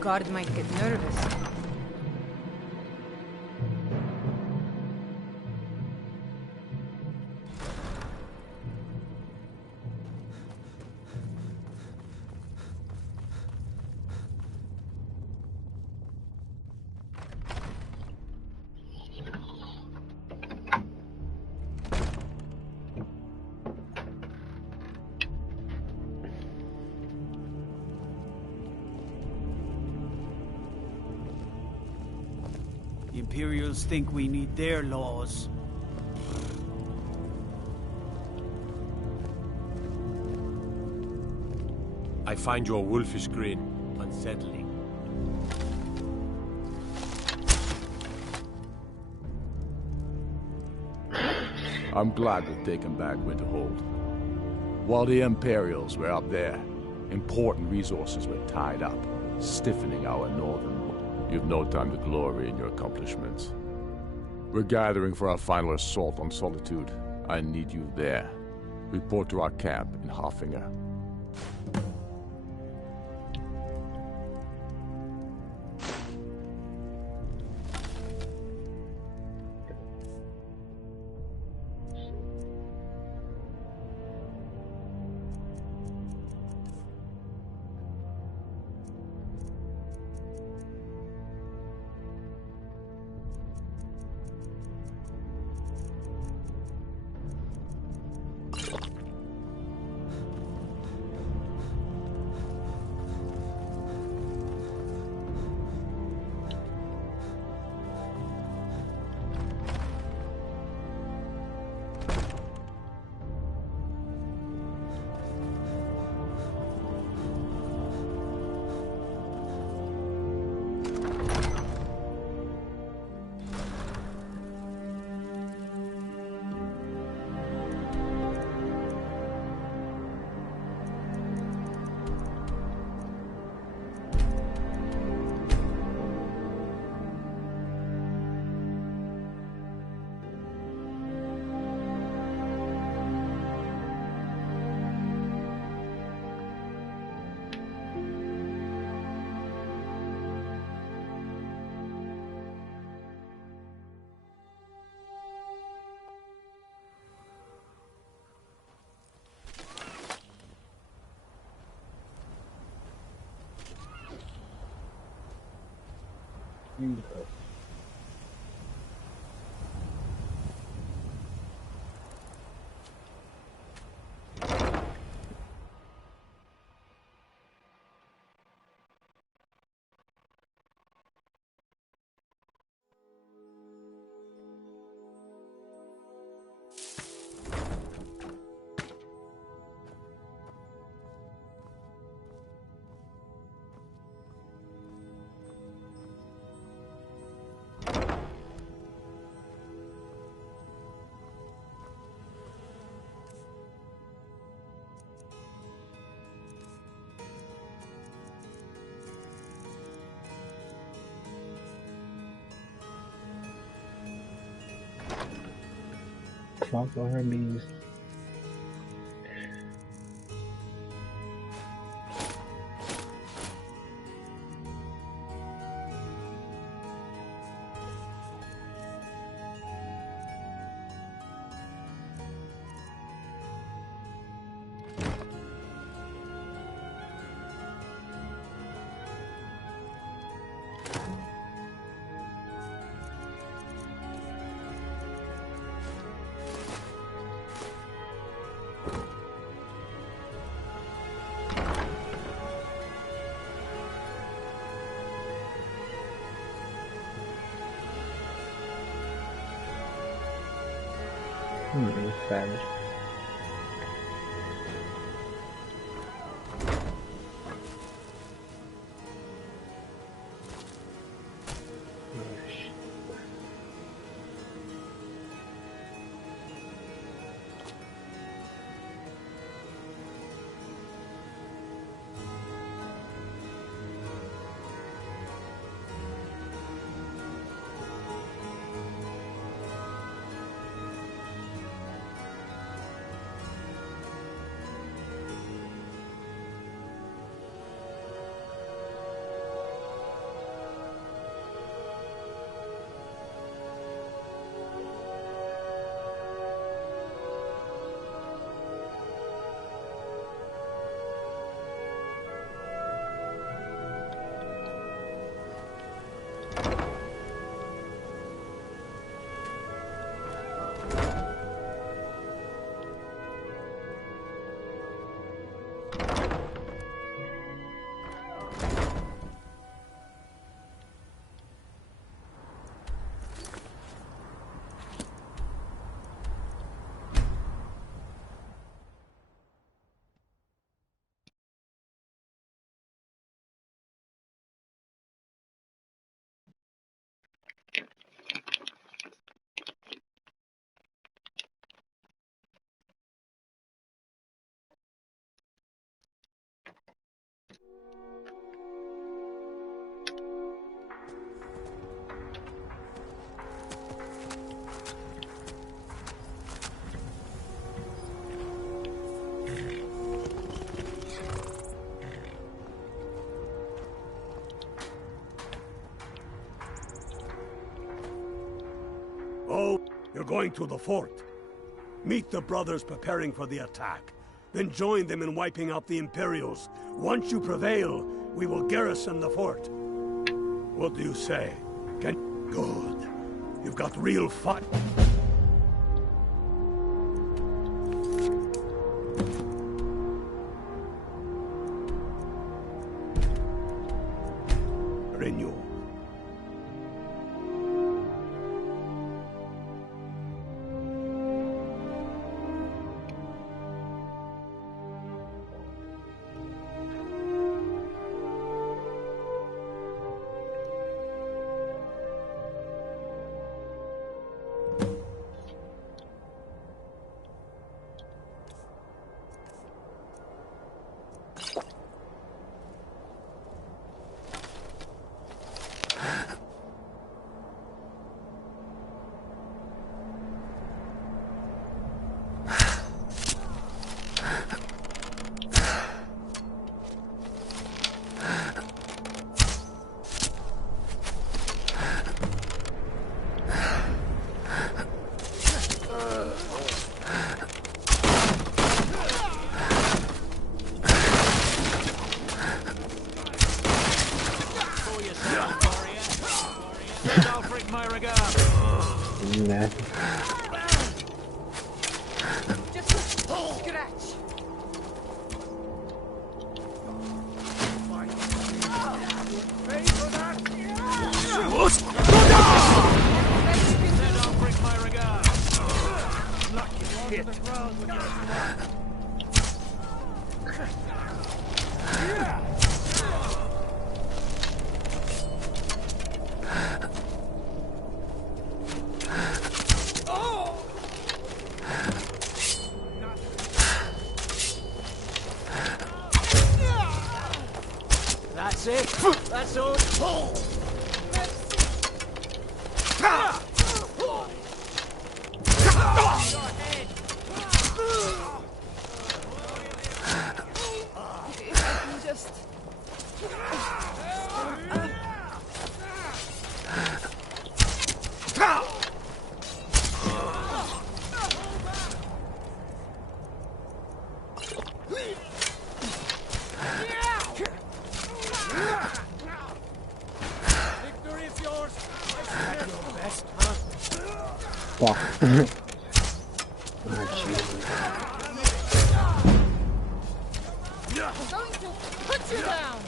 Guard might get nervous. Imperials think we need their laws. I find your wolfish grin unsettling. I'm glad we've taken back Winterhold. While the Imperials were up there, important resources were tied up, stiffening our northern. You've no time to glory in your accomplishments. We're gathering for our final assault on Solitude. I need you there. Report to our camp in Hoffinger. Beautiful. clock on her bees. Savage. Oh, you're going to the fort. Meet the brothers preparing for the attack. Then join them in wiping out the Imperials. Once you prevail, we will garrison the fort. What do you say? Good. You've got real fight. Renew. That's it. That's all. Your head fast. Victory is yours. At your best, huh? Fuck. I'm going to put you down.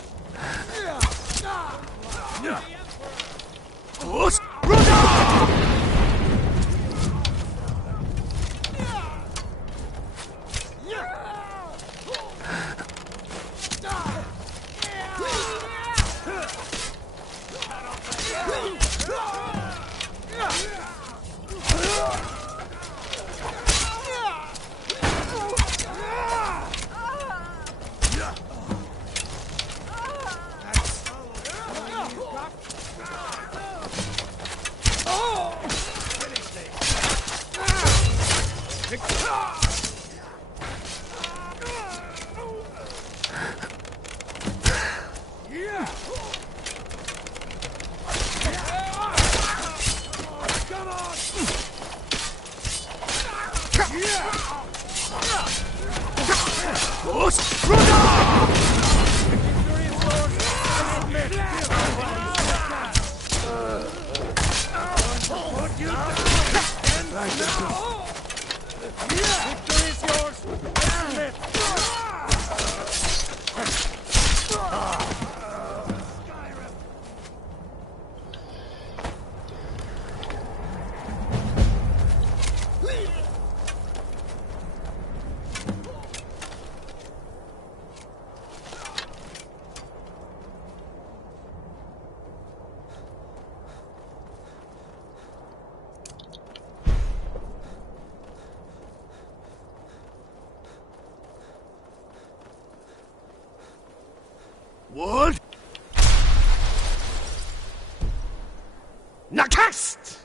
What? Nakast!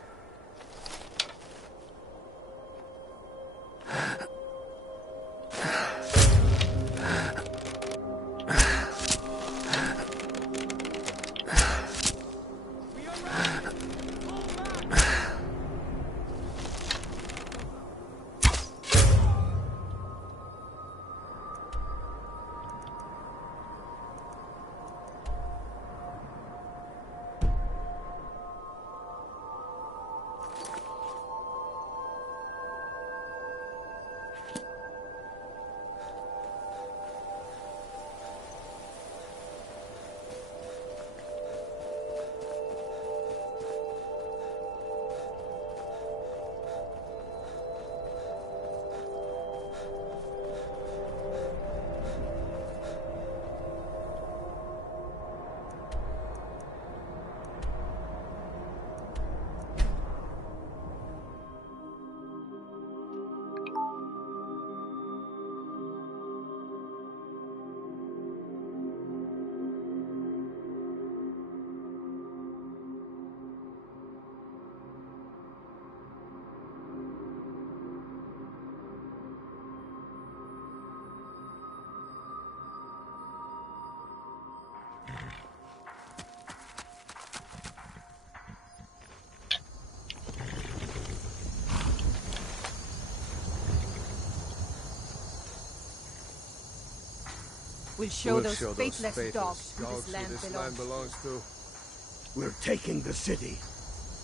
We'll show those faithless dogs who this land belongs to. We're taking the city.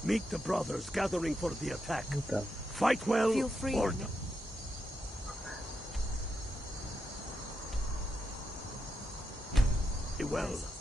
Meet the brothers gathering for the attack. Fight well Feel free. or well.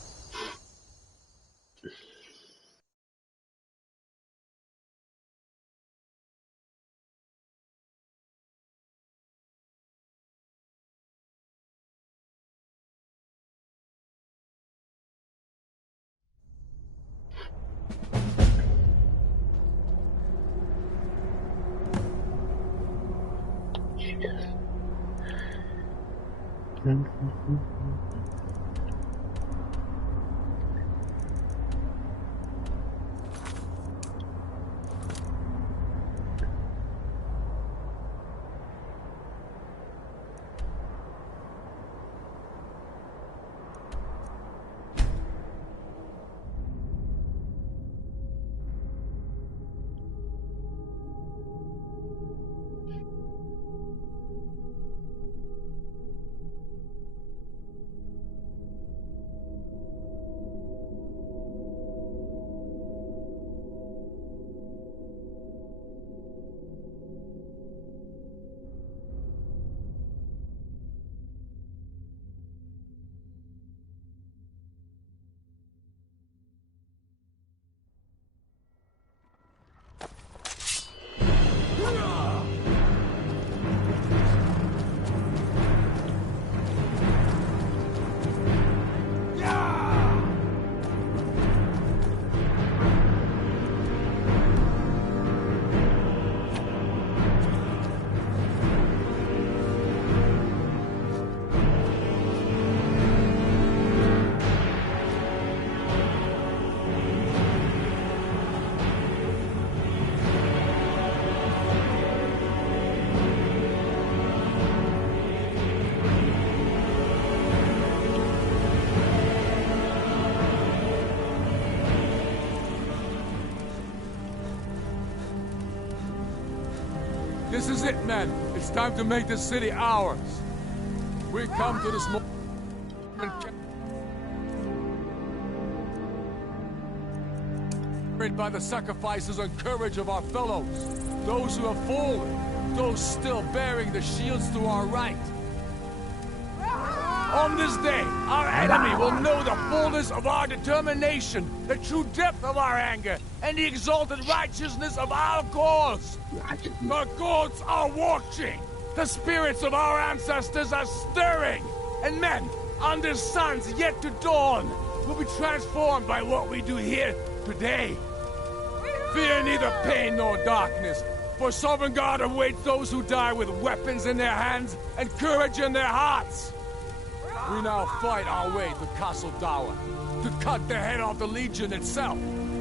is it, men. It's time to make this city ours. We come to this moment by the sacrifices and courage of our fellows, those who have fallen, those still bearing the shields to our right. On this day, our enemy will know the fullness of our determination, the true depth of our anger, and the exalted righteousness of our cause. The gods are watching. The spirits of our ancestors are stirring. And men, under suns yet to dawn, will be transformed by what we do here today. Fear neither pain nor darkness, for Sovereign God awaits those who die with weapons in their hands and courage in their hearts. We now fight our way to Castle Dower, to cut the head off the Legion itself.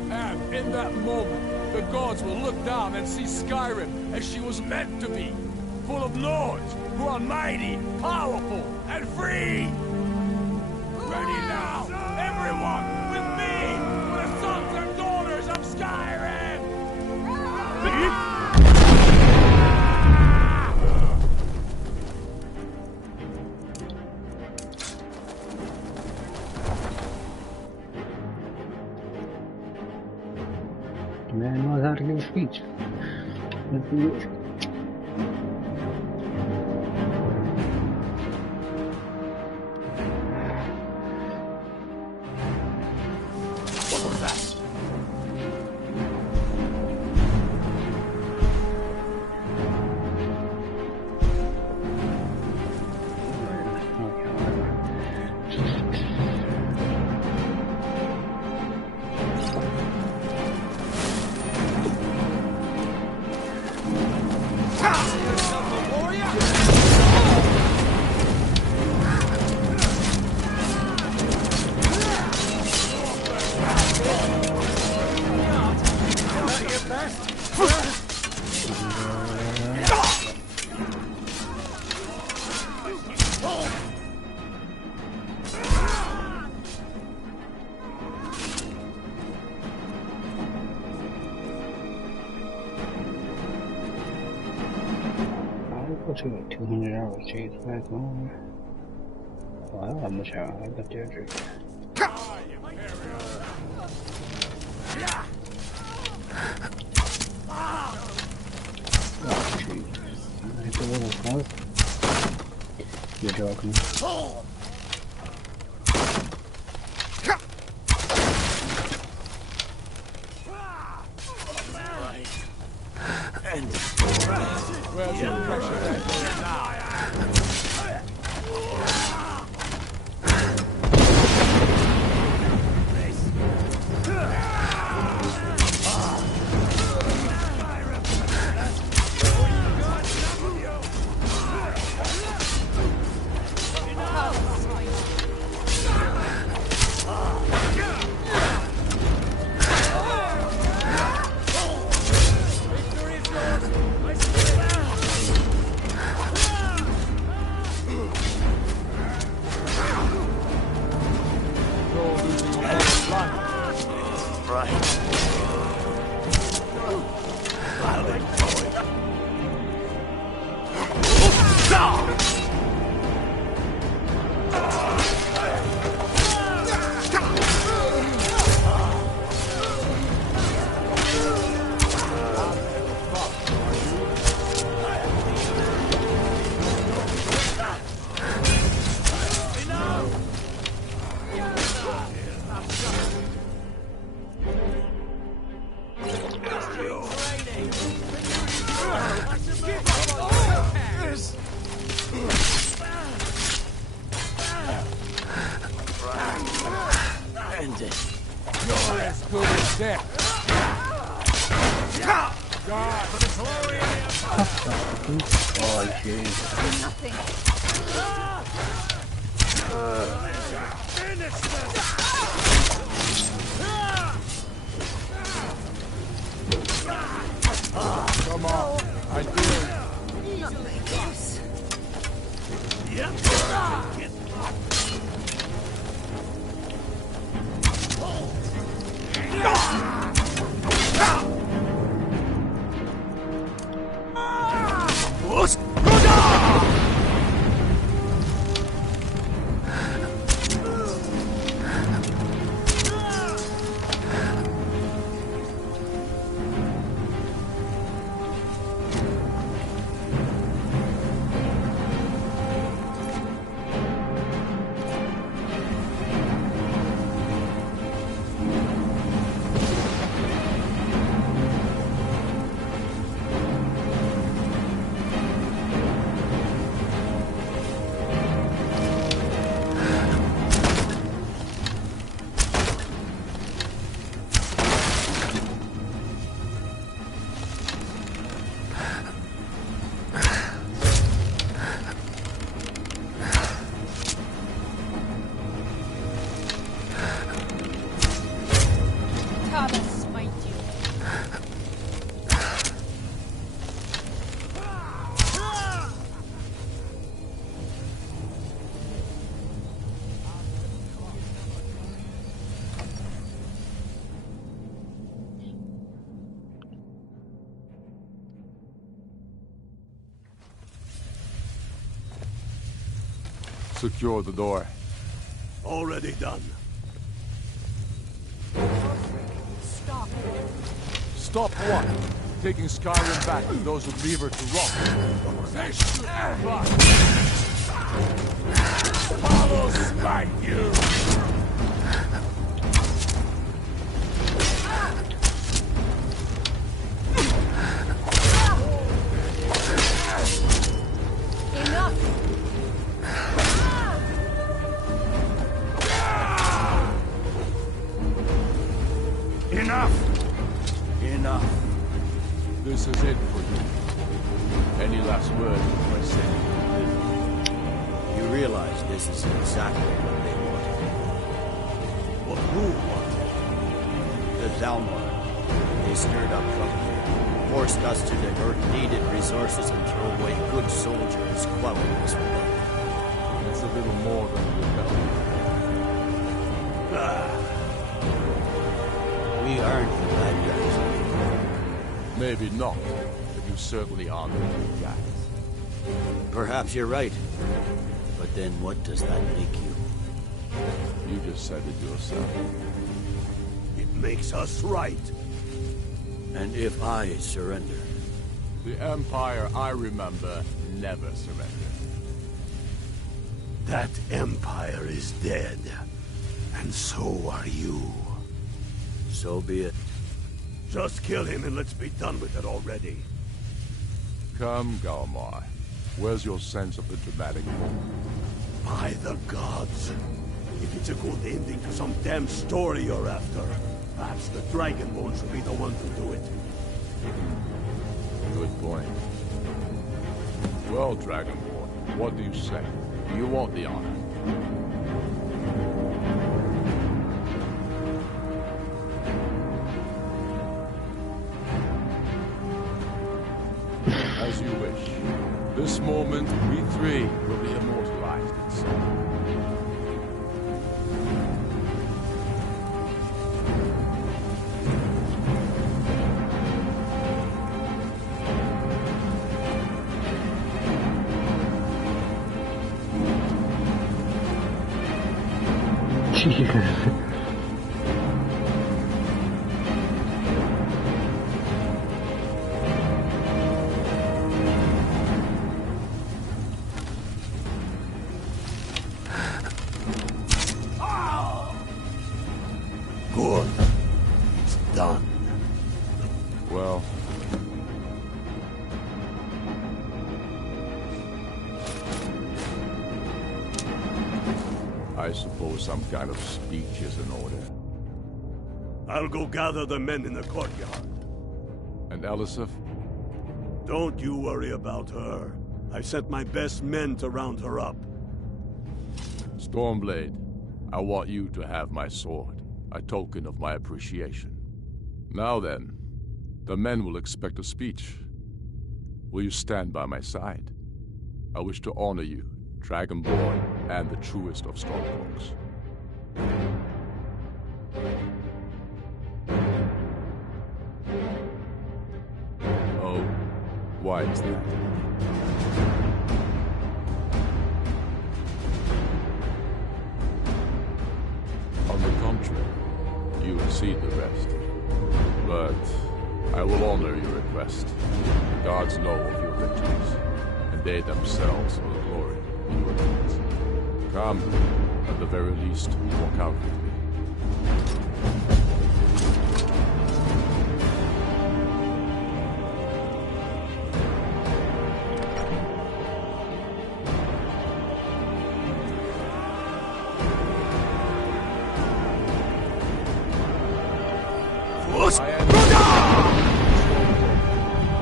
And in that moment, the gods will look down and see Skyrim as she was meant to be, full of lords who are mighty, powerful, and free. Ready now, everyone, with me, for the sons and daughters of Skyrim! Man knows how to give a speech. Let's do it. What was that? To 200 hours, geez, that's long. Well, I'm much out. I got the injury. Oh, geez. I hit the little close. You're joking. Where's the pressure now? Secure the door. Already done. Stop. Stop what? Taking Skyrim back to those who leave her to rot. They should fuck. Follow spite you! Enough. This is it for you. Any last words before I send you? You realize this is exactly what they wanted. What who wanted? The Dalmar. They stirred up trouble here, forced us to divert needed resources and throw away good soldiers, quelling this rebellion. It's a little more than a rebellion. We aren't the bad guys. Maybe not, but you certainly aren't the good guys. Perhaps you're right. But then what does that make you? You just said it yourself. It makes us right. And if I surrender? The Empire I remember never surrendered. That Empire is dead. And so are you. So be it. Just kill him and let's be done with it already. Come, Galmar. Where's your sense of the dramatic moment? By the gods. If it's a good ending to some damn story you're after, perhaps the Dragonborn should be the one to do it. Good point. Well, Dragonborn, what do you say? Do you want the honor? As you wish. This moment, we three will be immortalized in song. Good. It's done. Well... I suppose some kind of speech is in order. I'll go gather the men in the courtyard. And Elisif? Don't you worry about her. I've sent my best men to round her up. Stormblade, I want you to have my sword, a token of my appreciation. Now then, the men will expect a speech. Will you stand by my side? I wish to honor you, Dragonborn, and the truest of Stormcloaks. Oh, why is that? On the contrary, you exceed the rest. But I will honor your request. The gods know of your victories, and they themselves will glory in your deeds. Come, at the very least, walk out with me.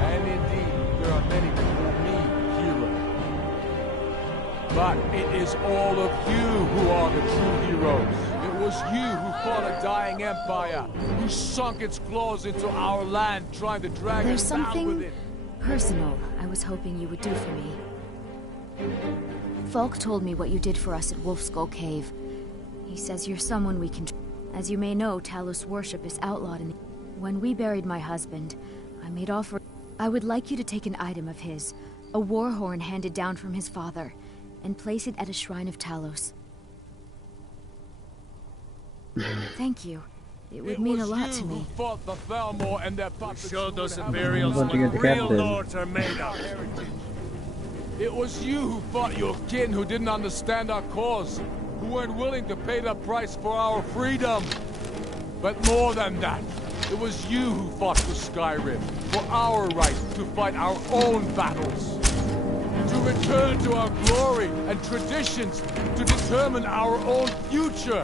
And indeed, there are many that call me hero. But it is all of you who are the true heroes. It was you who fought a dying empire, who sunk its claws into our land, trying to drag There's us down with something it. personal I was hoping you would do for me. Falk told me what you did for us at Wolfskull Cave. He says you're someone we can... As you may know, Talos worship is outlawed in the... When we buried my husband, I made offer... I would like you to take an item of his, a war horn handed down from his father. and place it at a shrine of Talos. Thank you. It would mean a lot to me. Fought the Thalmor and their showed those Imperials what Bunting at the real captain. lords are made of. It was you who fought your kin, who didn't understand our cause, who weren't willing to pay the price for our freedom. But more than that, it was you who fought for Skyrim, for our right to fight our own battles, to return to our glory and traditions, to determine our own future.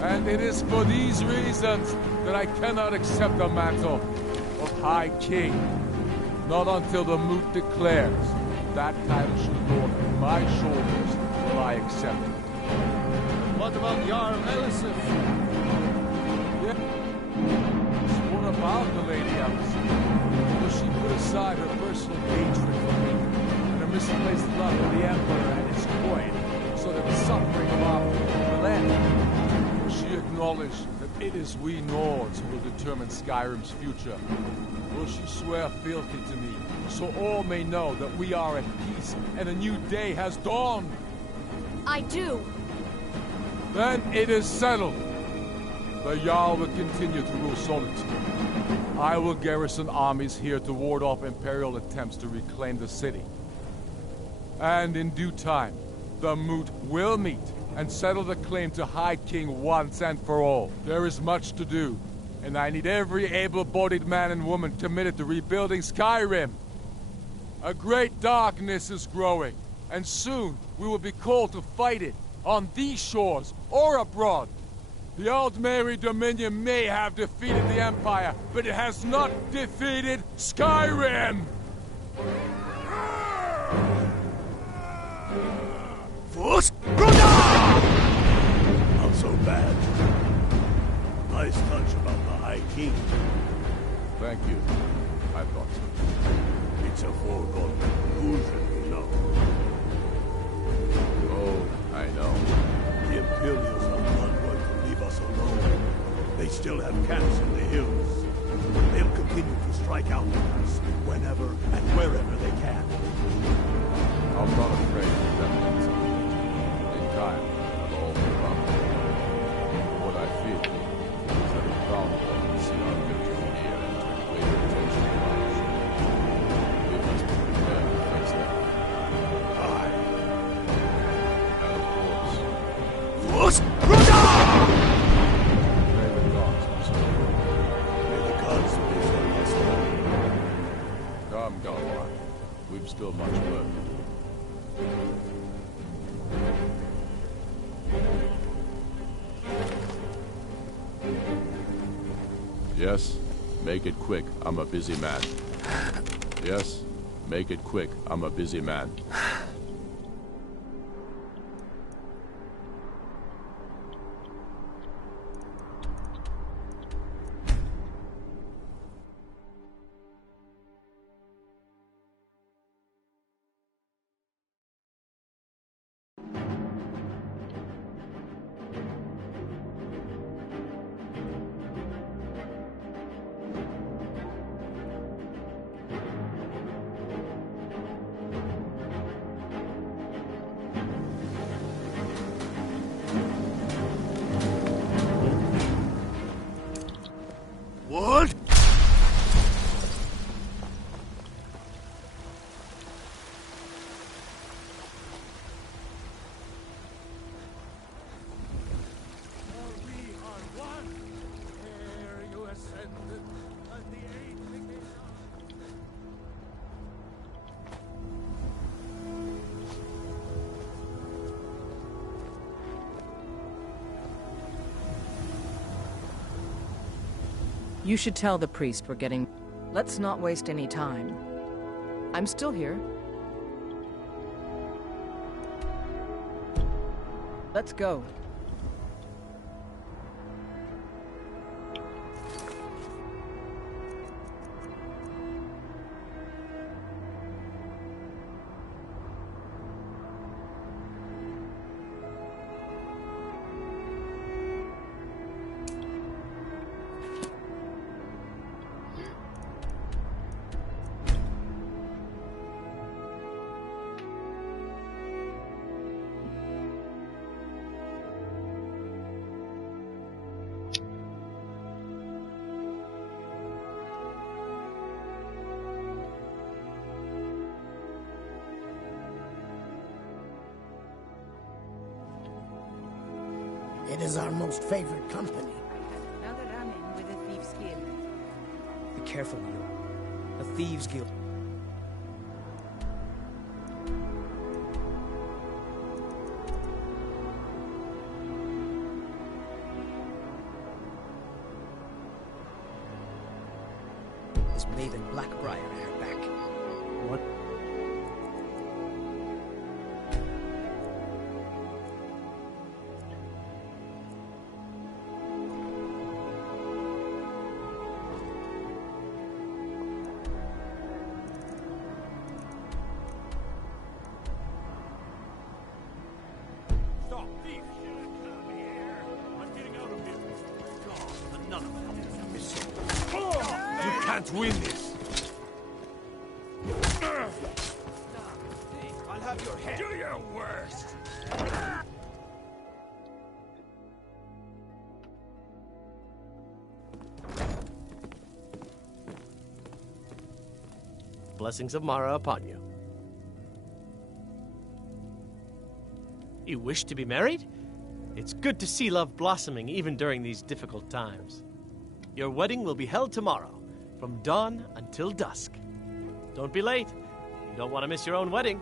And it is for these reasons that I cannot accept the mantle of High King. Not until the Moot declares that title should lord on my shoulders will I accept it. What about Jarl Elisif? Yeah. What about the Lady Elisif? Will she put aside her personal hatred for me and her misplaced love for the Emperor and his coin, so that the suffering of our people will end? She acknowledged that it is we Nords who will determine Skyrim's future. Will she swear fealty to me, so all may know that we are at peace and a new day has dawned? I do. Then it is settled. The Jarl will continue to rule Solitude. I will garrison armies here to ward off Imperial attempts to reclaim the city. And in due time, the Moot will meet and settle the claim to High King once and for all. There is much to do, and I need every able-bodied man and woman committed to rebuilding Skyrim. A great darkness is growing, and soon we will be called to fight it, on these shores or abroad. The Aldmeri Dominion may have defeated the Empire, but it has not defeated Skyrim! Not so bad. Nice touch about the High King. Thank you. I thought so. It's a foregone conclusion, you know. Oh, I know. The Imperials are not going to leave us alone. They still have camps in the hills. They'll continue to strike out at us whenever and wherever they can. I'm not afraid of them. In time, I'll all be up. What I fear is that the Thalmor will see our victory near and turn greater attention to us. We must be prepared to face them. Aye. And of course, may the gods preserve you. May the gods preserve us all. Come, Galwar. We've still much work to do. Yes, make it quick. I'm a busy man. Yes, make it quick. I'm a busy man. What? You should tell the priest we're getting... Let's not waste any time. I'm still here. Let's go. It is our most favored company. Now that I'm in with a Thieves' Guild. Be careful, Leo. The Thieves' Guild. This Maven Blackbriar at her back. What? Stop, thief! Come here. I'm getting out of here. God, enough of this. You can't win this. I'll have your head. Do your worst. Blessings of Mara upon you. You wish to be married? It's good to see love blossoming even during these difficult times. Your wedding will be held tomorrow, from dawn until dusk. Don't be late. You don't want to miss your own wedding.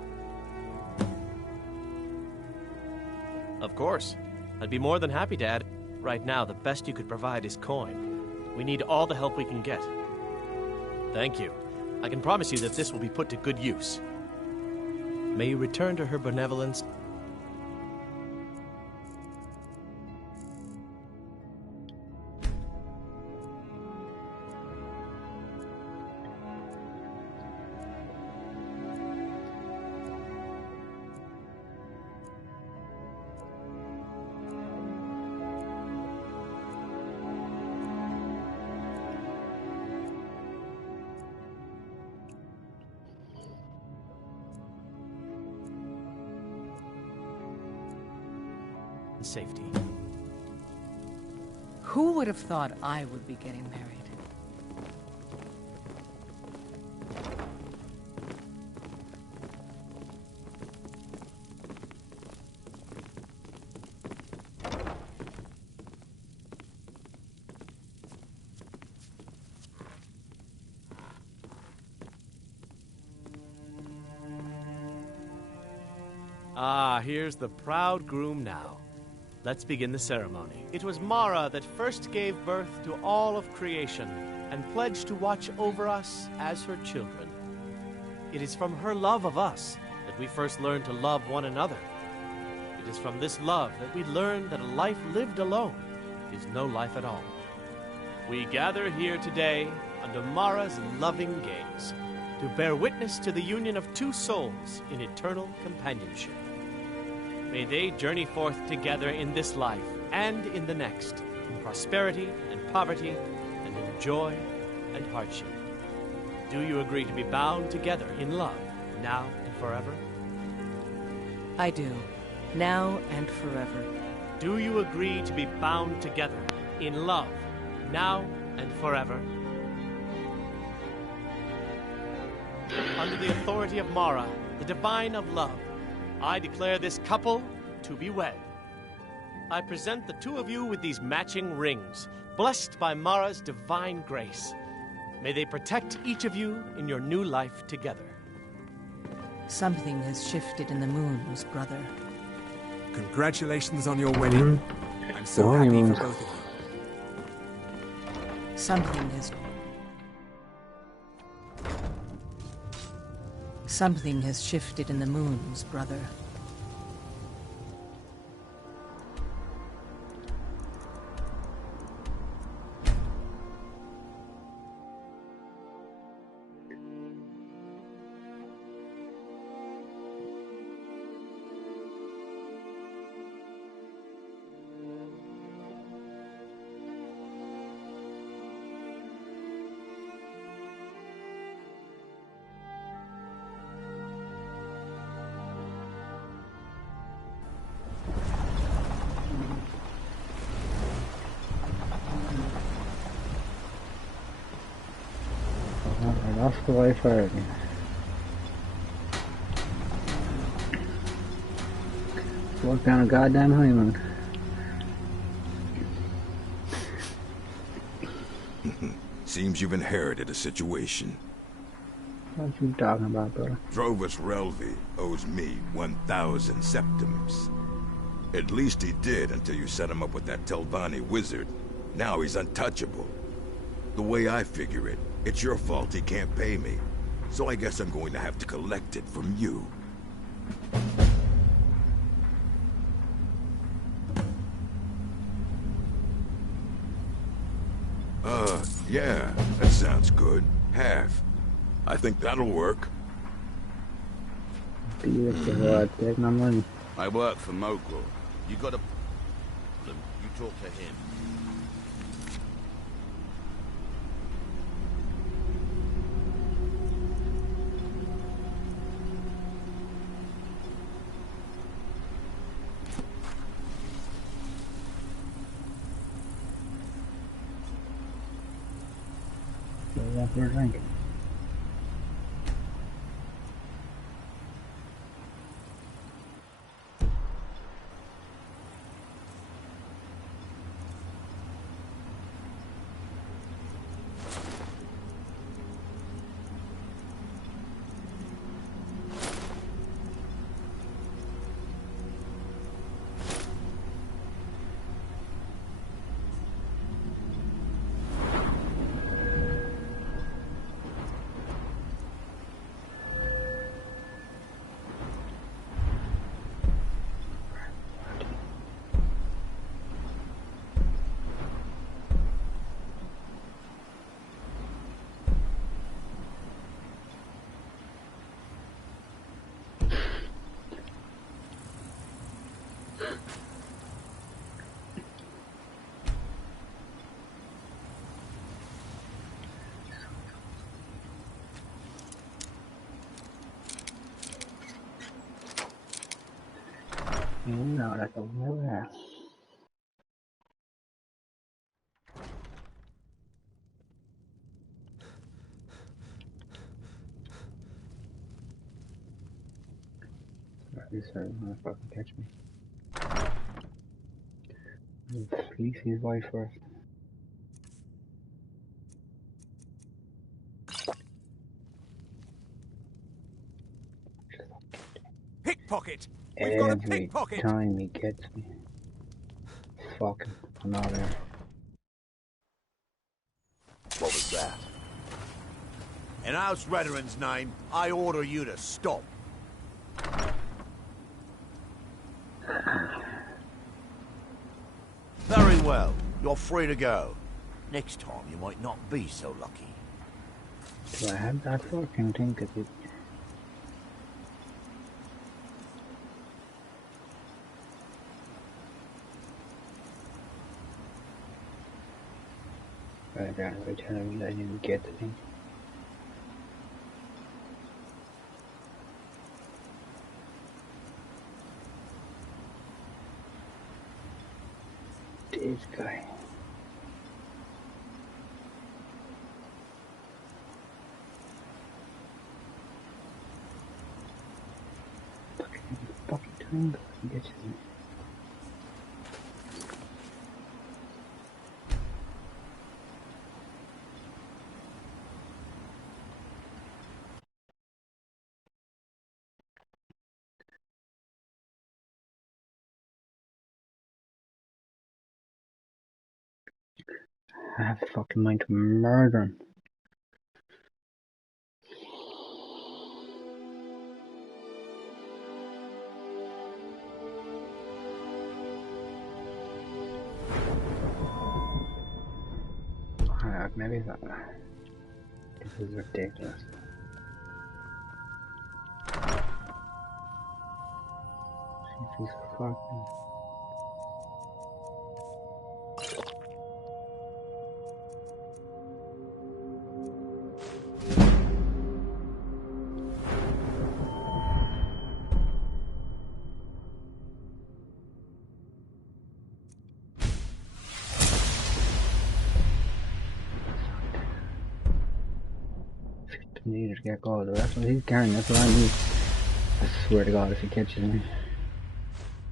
Of course. I'd be more than happy to add. Right now, the best you could provide is coin. We need all the help we can get. Thank you. I can promise you that this will be put to good use. May you return to her benevolence. Safety. Who would have thought I would be getting married? Ah, here's the proud groom now. Let's begin the ceremony. It was Mara that first gave birth to all of creation and pledged to watch over us as her children. It is from her love of us that we first learned to love one another. It is from this love that we learn that a life lived alone is no life at all. We gather here today under Mara's loving gaze to bear witness to the union of two souls in eternal companionship. May they journey forth together in this life and in the next, in prosperity and poverty, and in joy and hardship. Do you agree to be bound together in love, now and forever? I do, now and forever. Do you agree to be bound together in love, now and forever? Under the authority of Mara, the divine of love, I declare this couple to be wed. I present the two of you with these matching rings, blessed by Mara's divine grace. May they protect each of you in your new life together. Something has shifted in the moons, brother. Congratulations on your wedding. I'm so happy for both of you. Something has shifted in the moons, brother. Lost the way forward. Walk down a goddamn honeymoon. Seems you've inherited a situation. What you talking about, brother? Drovus Relvi owes me 1,000 septims. At least he did until you set him up with that Telvanni wizard. Now he's untouchable. The way I figure it, it's your fault he can't pay me. So I guess I'm going to have to collect it from you. Yeah, that sounds good. Half. I think that'll work. Take my money. I work for Mogul. You got a problem, you talk to him. What we're drinking. No, that's a little. He's starting to fucking catch me. Fleece his wife first. Pickpocket! We've got a pickpocket! Every time he gets me. Fuck him. I'm out of there. What was that? In House Rederin's name, I order you to stop. Very well. You're free to go. Next time you might not be so lucky. Do I have that fucking thing? Cause it... Right down every time I didn't get the thing. This guy. Fucking time he gets me. I have a fucking mind to murder him. Maybe that. This is ridiculous. See if he's fucking. Need to get gold. That's what he's carrying. That's what I need. I swear to God, if he catches me.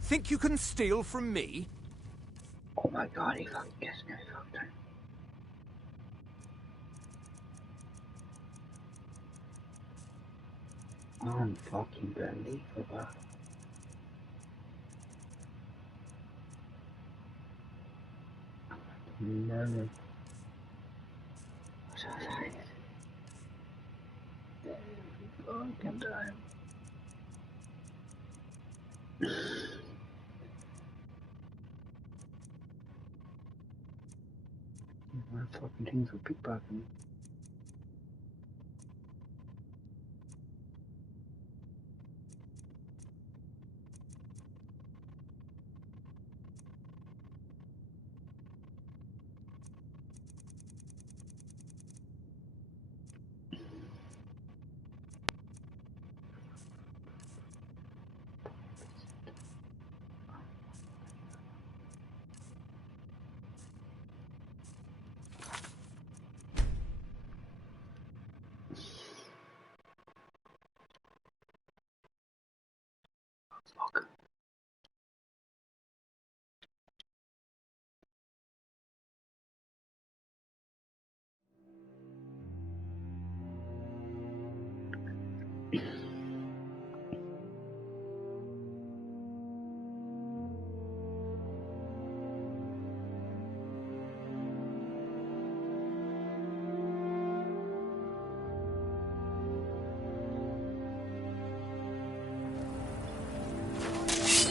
Think you can steal from me? Oh my God, he fucking gets me every fucking time. Unfucking believable. Never. Fucking time. My fucking things were pickpocketing. Fuck.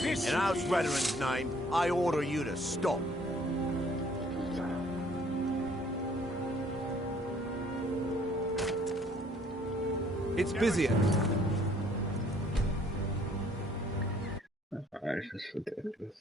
In House Veteran's name, I order you to stop. It's busier. It's just ridiculous.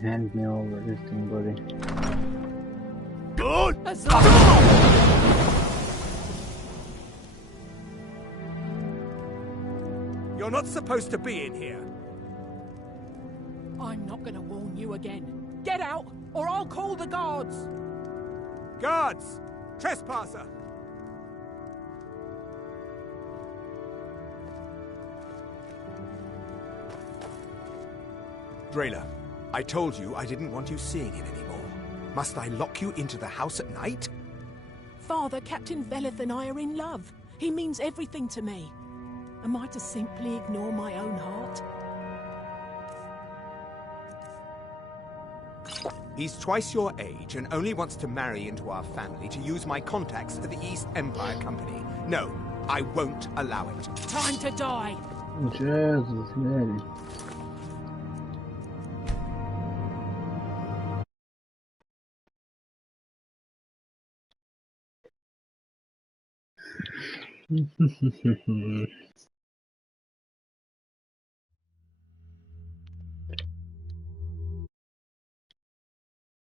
Hand me over this thing, buddy. Good! You're not supposed to be in here. I'm not gonna warn you again. Get out, or I'll call the guards! Guards! Trespasser! Drayla, I told you I didn't want you seeing him anymore. Must I lock you into the house at night? Father, Captain Veleth and I are in love. He means everything to me. Am I to simply ignore my own heart? He's twice your age and only wants to marry into our family to use my contacts at the East Empire Company. No, I won't allow it. Time to die! Jesus, man.